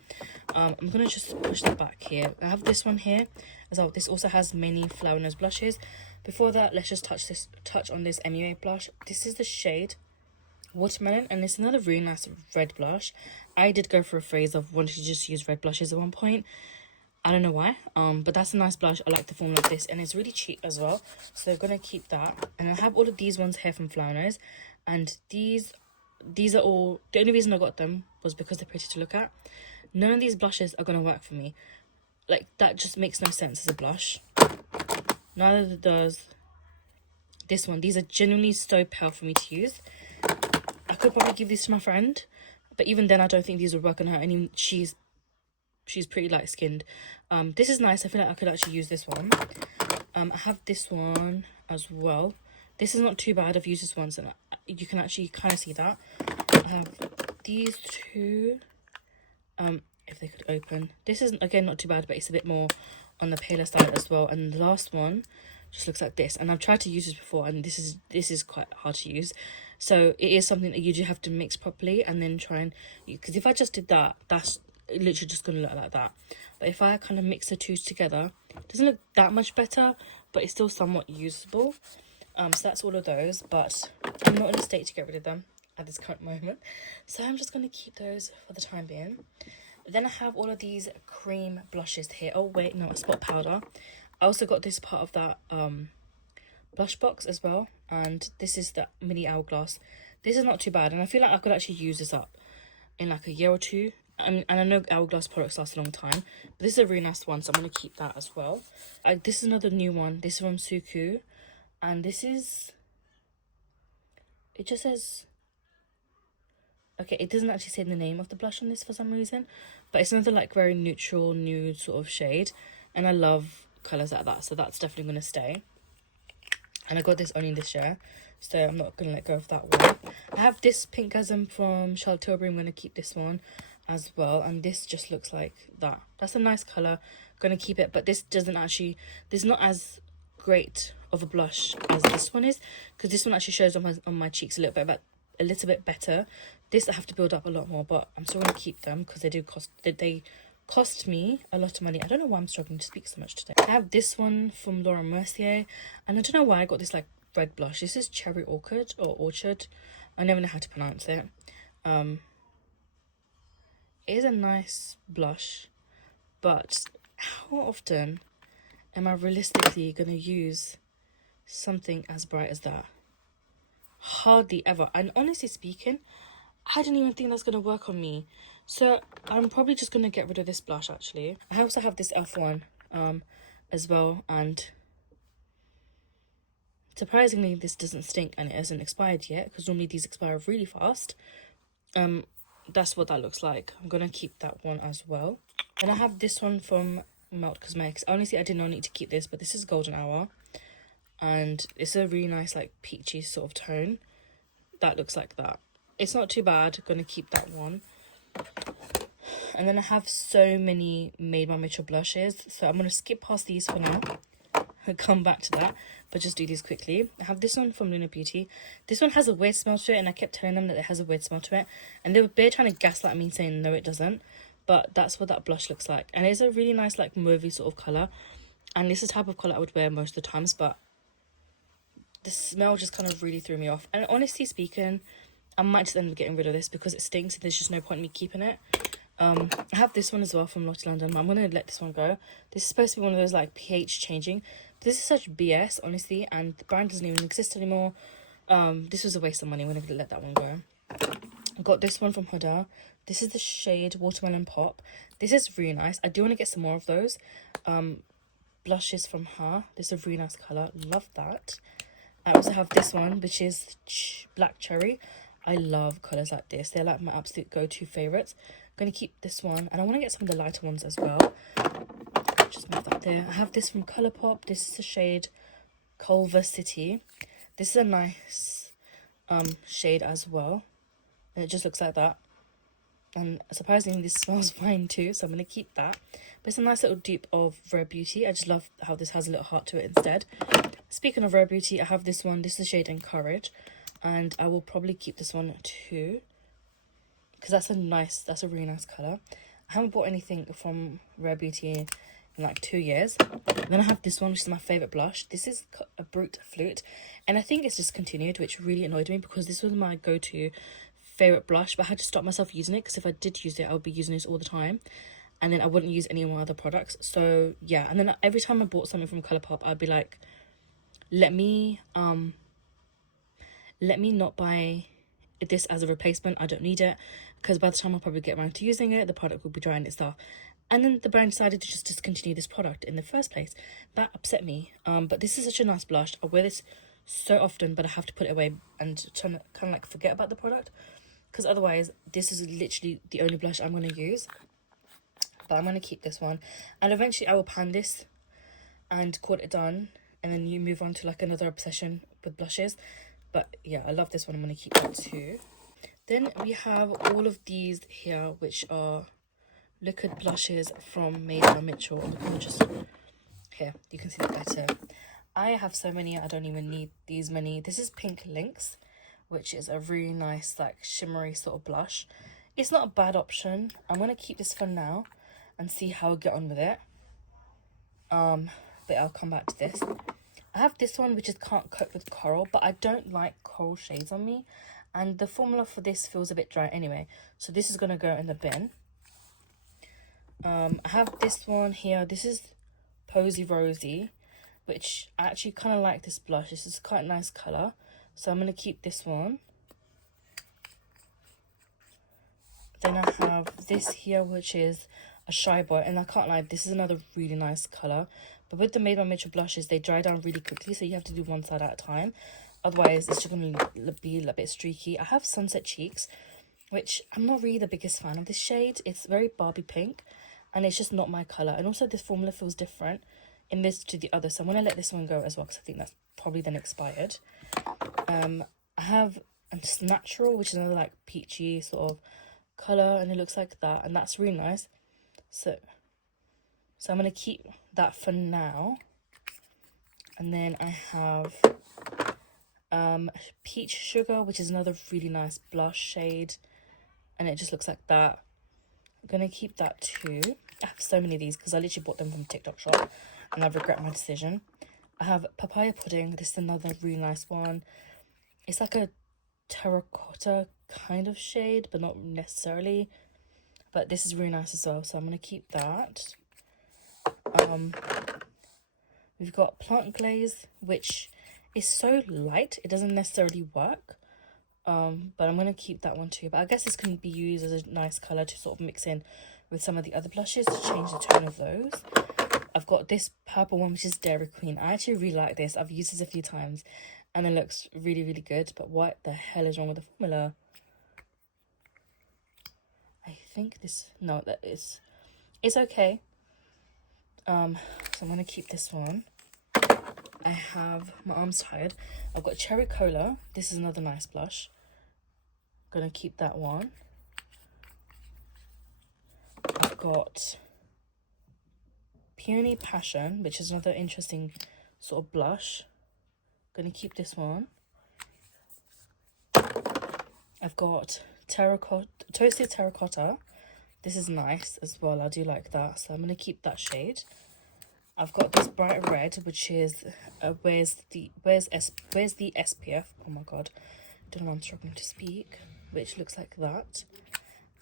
I'm going to just push that back here. I have this one here as well. This also has many Flower Nose blushes. Before that, let's just touch on this MUA blush. This is the shade Watermelon, and it's another really nice red blush. I did go for a phase of wanting to just use red blushes at one point. I don't know why, but that's a nice blush. I like the formula of this, and it's really cheap as well. So I'm gonna keep that. And I have all of these ones here from Flower Nose, and these are all, the only reason I got them was because they're pretty to look at. None of these blushes are gonna work for me. Like, that just makes no sense as a blush. Neither does this one. These are genuinely so pale for me to use. I could probably give these to my friend, but even then I don't think these would work on her. I mean, she's pretty light skinned. This is nice. I feel like I could actually use this one. I have this one as well. This is not too bad. I've used this once, and you can actually kind of see that. I have these two. If they could open. This is, again, not too bad, but it's a bit more on the paler side as well. And the last one just looks like this. And I've tried to use this before, and this is quite hard to use. So it is something that you do have to mix properly and then try and... Because if I just did that, that's literally just going to look like that. But if I kind of mix the two together, it doesn't look that much better, but it's still somewhat usable. So that's all of those, but I'm not in a state to get rid of them at this current moment. So I'm just going to keep those for the time being. Then I have all of these cream blushes here. Oh, wait, no, a spot powder. I also got this part of that blush box as well. And this is the mini hourglass. This is not too bad. And I feel like I could actually use this up in like a year or two. And I know hourglass products last a long time. But this is a really nice one, so I'm going to keep that as well. This is another new one. This is from Suku. And this is... It just says... Okay, it doesn't actually say the name of the blush on this for some reason. But it's another like very neutral, nude sort of shade. And I love colours like that. So that's definitely going to stay. And I got this only this year. So I'm not going to let go of that one. I have this Pinkgasm from Charlotte Tilbury. I'm going to keep this one as well. And this just looks like that. That's a nice colour. Going to keep it. But this doesn't actually... This is not as great of a blush as this one is. Because this one actually shows on my cheeks a little bit better. This I have to build up a lot more, but I'm still going to keep them because they cost me a lot of money. I don't know why I'm struggling to speak so much today. I have this one from Laura Mercier, and I don't know why I got this like red blush. This is Cherry Orchid or Orchard. I never know how to pronounce it. It is a nice blush, but how often am I realistically going to use something as bright as that? Hardly ever. And honestly speaking, I didn't even think that's going to work on me. So I'm probably just going to get rid of this blush actually. I also have this e.l.f. one as well. And surprisingly, this doesn't stink and it hasn't expired yet. Because normally these expire really fast. That's what that looks like. I'm going to keep that one as well. And I have this one from Melt Cosmetics. Honestly, I did not need to keep this. But this is Golden Hour. And it's a really nice like peachy sort of tone. That looks like that. it's not too bad. Gonna keep that one. And then I have so many Made by Mitchell blushes, so I'm gonna skip past these for now. I'll come back to that, but just do these quickly. I have this one from Luna Beauty. This one has a weird smell to it, and I kept telling them that it has a weird smell to it, and they were trying to gaslight me saying no it doesn't, but that's what that blush looks like. And it's a really nice like mauvey sort of colour, and this is the type of colour I would wear most of the times, but the smell just kind of really threw me off. And honestly speaking, I might just end up getting rid of this because it stinks and there's just no point in me keeping it. I have this one as well from Lottie London, but I'm going to let this one go. This is supposed to be one of those like pH changing. But this is such BS, honestly, and the brand doesn't even exist anymore. This was a waste of money. I'm going to let that one go. I got this one from Huda. This is the shade Watermelon Pop. This is really nice. I do want to get some more of those. Blushes from her. This is a really nice colour. Love that. I also have this one, which is Black Cherry. I love colours like this. They're like my absolute go-to favourites. I'm going to keep this one. And I want to get some of the lighter ones as well. Just move that there. I have this from Colourpop. This is the shade Culver City. This is a nice shade as well. And it just looks like that. And surprisingly, this smells fine too. So I'm going to keep that. But it's a nice little dupe of Rare Beauty. I just love how this has a little heart to it instead. Speaking of Rare Beauty, I have this one. This is the shade Encourage. And I will probably keep this one too, because that's a really nice colour. I haven't bought anything from Rare Beauty in like 2 years. Then I have this one, which is my favourite blush. This is a Brute Flute, and I think it's discontinued, which really annoyed me because this was my go-to favourite blush, but I had to stop myself using it because if I did use it, I would be using this all the time, and then I wouldn't use any of my other products. So yeah, and then every time I bought something from Colourpop, I'd be like, let me not buy this as a replacement. I don't need it, because by the time I'll probably get around to using it, the product will be dry and its stuff. And then the brand decided to just discontinue this product in the first place. That upset me. But this is such a nice blush. I wear this so often, but I have to put it away and kind of like forget about the product, because otherwise this is literally the only blush I'm going to use. But I'm going to keep this one, and eventually I will pan this and call it done, and then you move on to like another obsession with blushes. But yeah, I love this one. I'm going to keep that too. Then we have all of these here, which are liquid blushes from Made by Mitchell. I'm going to just, here, you can see it better. I have so many, I don't even need these many. This is Pink Lynx, which is a really nice, like, shimmery sort of blush. It's not a bad option. I'm going to keep this for now and see how I get on with it. But I'll come back to this. I have this one, which is Can't Cope with Coral, but I don't like coral shades on me. And the formula for this feels a bit dry anyway. So this is going to go in the bin. I have this one here. This is Posy Rosy, which I actually kind of like this blush. This is quite a nice colour. So I'm going to keep this one. Then I have this here, which is a Shy Boy. And I can't lie, this is another really nice colour. But with the Made by Mitchell blushes, they dry down really quickly, so you have to do one side at a time. Otherwise, it's just going to be a bit streaky. I have Sunset Cheeks, which I'm not really the biggest fan of this shade. It's very Barbie pink, and it's just not my colour. And also, this formula feels different in this to the other, so I'm going to let this one go as well, because I think that's probably then expired. I have just Natural, which is another like peachy sort of colour, and it looks like that, and that's really nice. So I'm going to keep that for now. And then I have Peach Sugar, which is another really nice blush shade, and it just looks like that. I'm going to keep that too. I have so many of these because I literally bought them from TikTok shop, and I regret my decision. I have Papaya Pudding. This is another really nice one. It's like a terracotta kind of shade, but not necessarily. But this is really nice as well, so I'm going to keep that. We've got Plant Glaze, which is so light, it doesn't necessarily work. But I'm going to keep that one too. But I guess this can be used as a nice colour to sort of mix in with some of the other blushes to change the tone of those. I've got this purple one, which is Dairy Queen. I actually really like this. I've used this a few times, and it looks really, really good. But what the hell is wrong with the formula? I think this... No, that is... It's okay. So I'm going to keep this one. I have... My arm's tired. I've got Cherry Cola. This is another nice blush. Gonna keep that one. I've got Peony Passion, which is another interesting sort of blush. Gonna keep this one. I've got Toasted Terracotta. This is nice as well. I do like that, so I'm gonna keep that shade. I've got this bright red, which is where's the SPF? Oh my god, don't know why I'm struggling to speak. Which looks like that.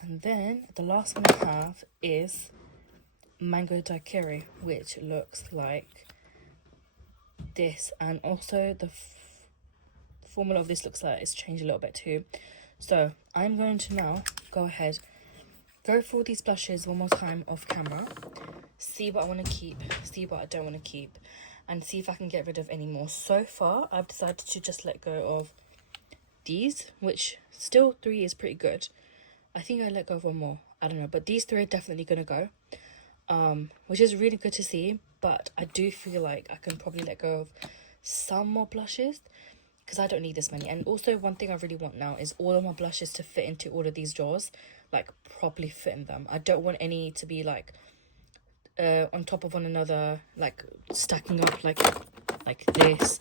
And then the last one I have is Mango Daiquiri, which looks like this. And also the formula of this looks like it's changed a little bit too. So I'm going to now go ahead, go through these blushes one more time off camera, see what I want to keep, see what I don't want to keep, and see if I can get rid of any more. So far I've decided to just let go of these, which still 3 is pretty good. I think I let go of one more, I don't know, but these 3 are definitely gonna go, which is really good to see. But I do feel like I can probably let go of some more blushes because I don't need this many. And also one thing I really want now is all of my blushes to fit into all of these drawers, like properly fit in them. I don't want any to be like on top of one another, like stacking up like this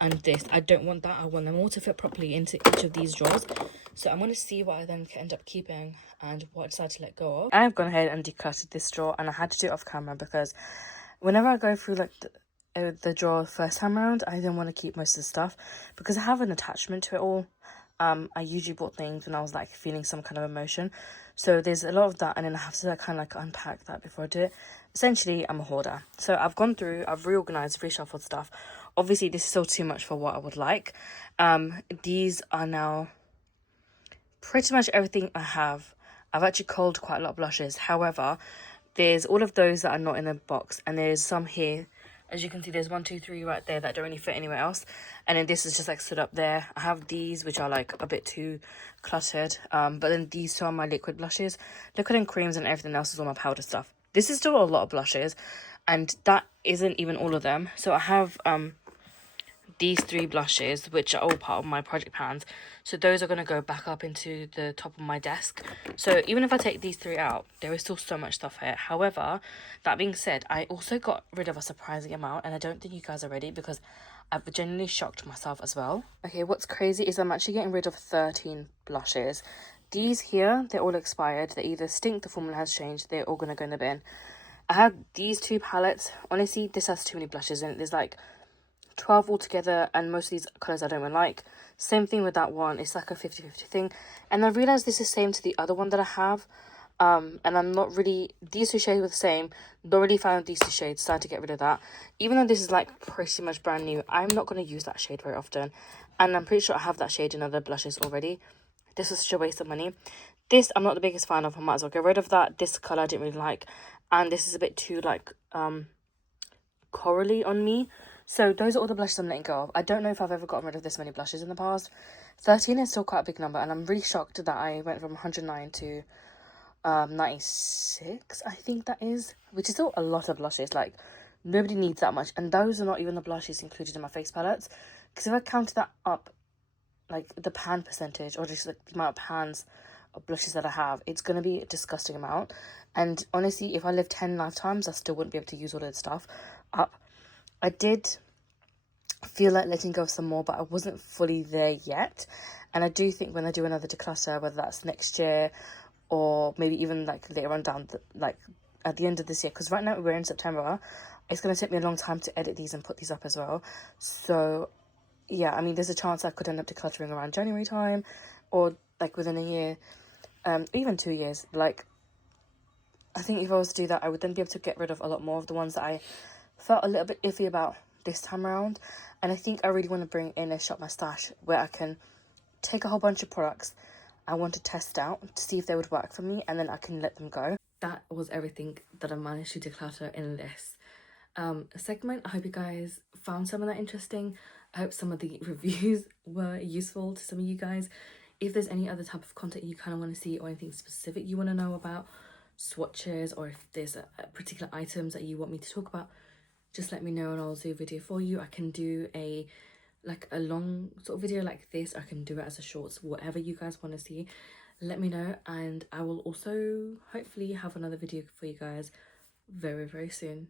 and this. I don't want that. I want them all to fit properly into each of these drawers. So I'm going to see what I then end up keeping and what I decide to let go of. I've gone ahead and decluttered this drawer, and I had to do it off camera because whenever I go through like the drawer first time around, I didn't want to keep most of the stuff because I have an attachment to it all. I usually bought things when I was like feeling some kind of emotion, so there's a lot of that, and then I have to kind of like unpack that before I do it. Essentially, I'm a hoarder, so I've gone through, I've reorganized, reshuffled stuff. Obviously this is still too much for what I would like. These are now pretty much everything I have. I've actually culled quite a lot of blushes. However, there's all of those that are not in the box, and there's some here. As you can see, there's 1, 2, 3 right there that don't really fit anywhere else, and then this is just like stood up there. I have these which are like a bit too cluttered, but then these two are my liquid blushes. Liquid and creams, and everything else is all my powder stuff. This is still a lot of blushes, and that isn't even all of them. So I have these 3 blushes, which are all part of my project pans, so those are going to go back up into the top of my desk. So even if I take these 3 out, there is still so much stuff here. However, that being said, I also got rid of a surprising amount, and I don't think you guys are ready because I've genuinely shocked myself as well. Okay, what's crazy is I'm actually getting rid of 13 blushes. These here, they're all expired. They either stink, the formula has changed, they're all going to go in the bin. I had these 2 palettes. Honestly, this has too many blushes in it. There's like 12 altogether, and most of these colours I don't even like. Same thing with that one. It's like a 50-50 thing. And I realised this is the same to the other one that I have. And I'm not really, these 2 shades were the same. Not really fan of these 2 shades. Started to get rid of that. Even though this is like pretty much brand new, I'm not going to use that shade very often. And I'm pretty sure I have that shade in other blushes already. This was such a waste of money. This I'm not the biggest fan of. I might as well get rid of that. This colour I didn't really like. And this is a bit too like corally on me. So those are all the blushes I'm letting go of. I don't know if I've ever gotten rid of this many blushes in the past. 13 is still quite a big number, and I'm really shocked that I went from 109 to 96, I think that is, which is still a lot of blushes. Like, nobody needs that much, and those are not even the blushes included in my face palettes, because if I counted that up, like the pan percentage, or just like the amount of pans of blushes that I have, it's going to be a disgusting amount. And honestly, if I lived 10 lifetimes, I still wouldn't be able to use all of this stuff up. I did feel like letting go of some more, but I wasn't fully there yet. And I do think when I do another declutter, whether that's next year or maybe even like later on down like at the end of this year, because right now we're in September, it's going to take me a long time to edit these and put these up as well. So yeah, I mean, there's a chance I could end up decluttering around January time, or like within a year, even 2 years. Like, I think if I was to do that, I would then be able to get rid of a lot more of the ones that I felt a little bit iffy about this time around. And I think I really want to bring in a Shop My Stash where I can take a whole bunch of products I want to test out to see if they would work for me, and then I can let them go. That was everything that I managed to declutter in this segment. I hope you guys found some of that interesting. I hope some of the reviews were useful to some of you guys. If there's any other type of content you kind of want to see, or anything specific you want to know about, swatches, or if there's a particular items that you want me to talk about, just let me know and I'll do a video for you. I can do a like a long sort of video like this, I can do it as a shorts. Whatever you guys want to see, let me know, and I will also hopefully have another video for you guys very, very soon.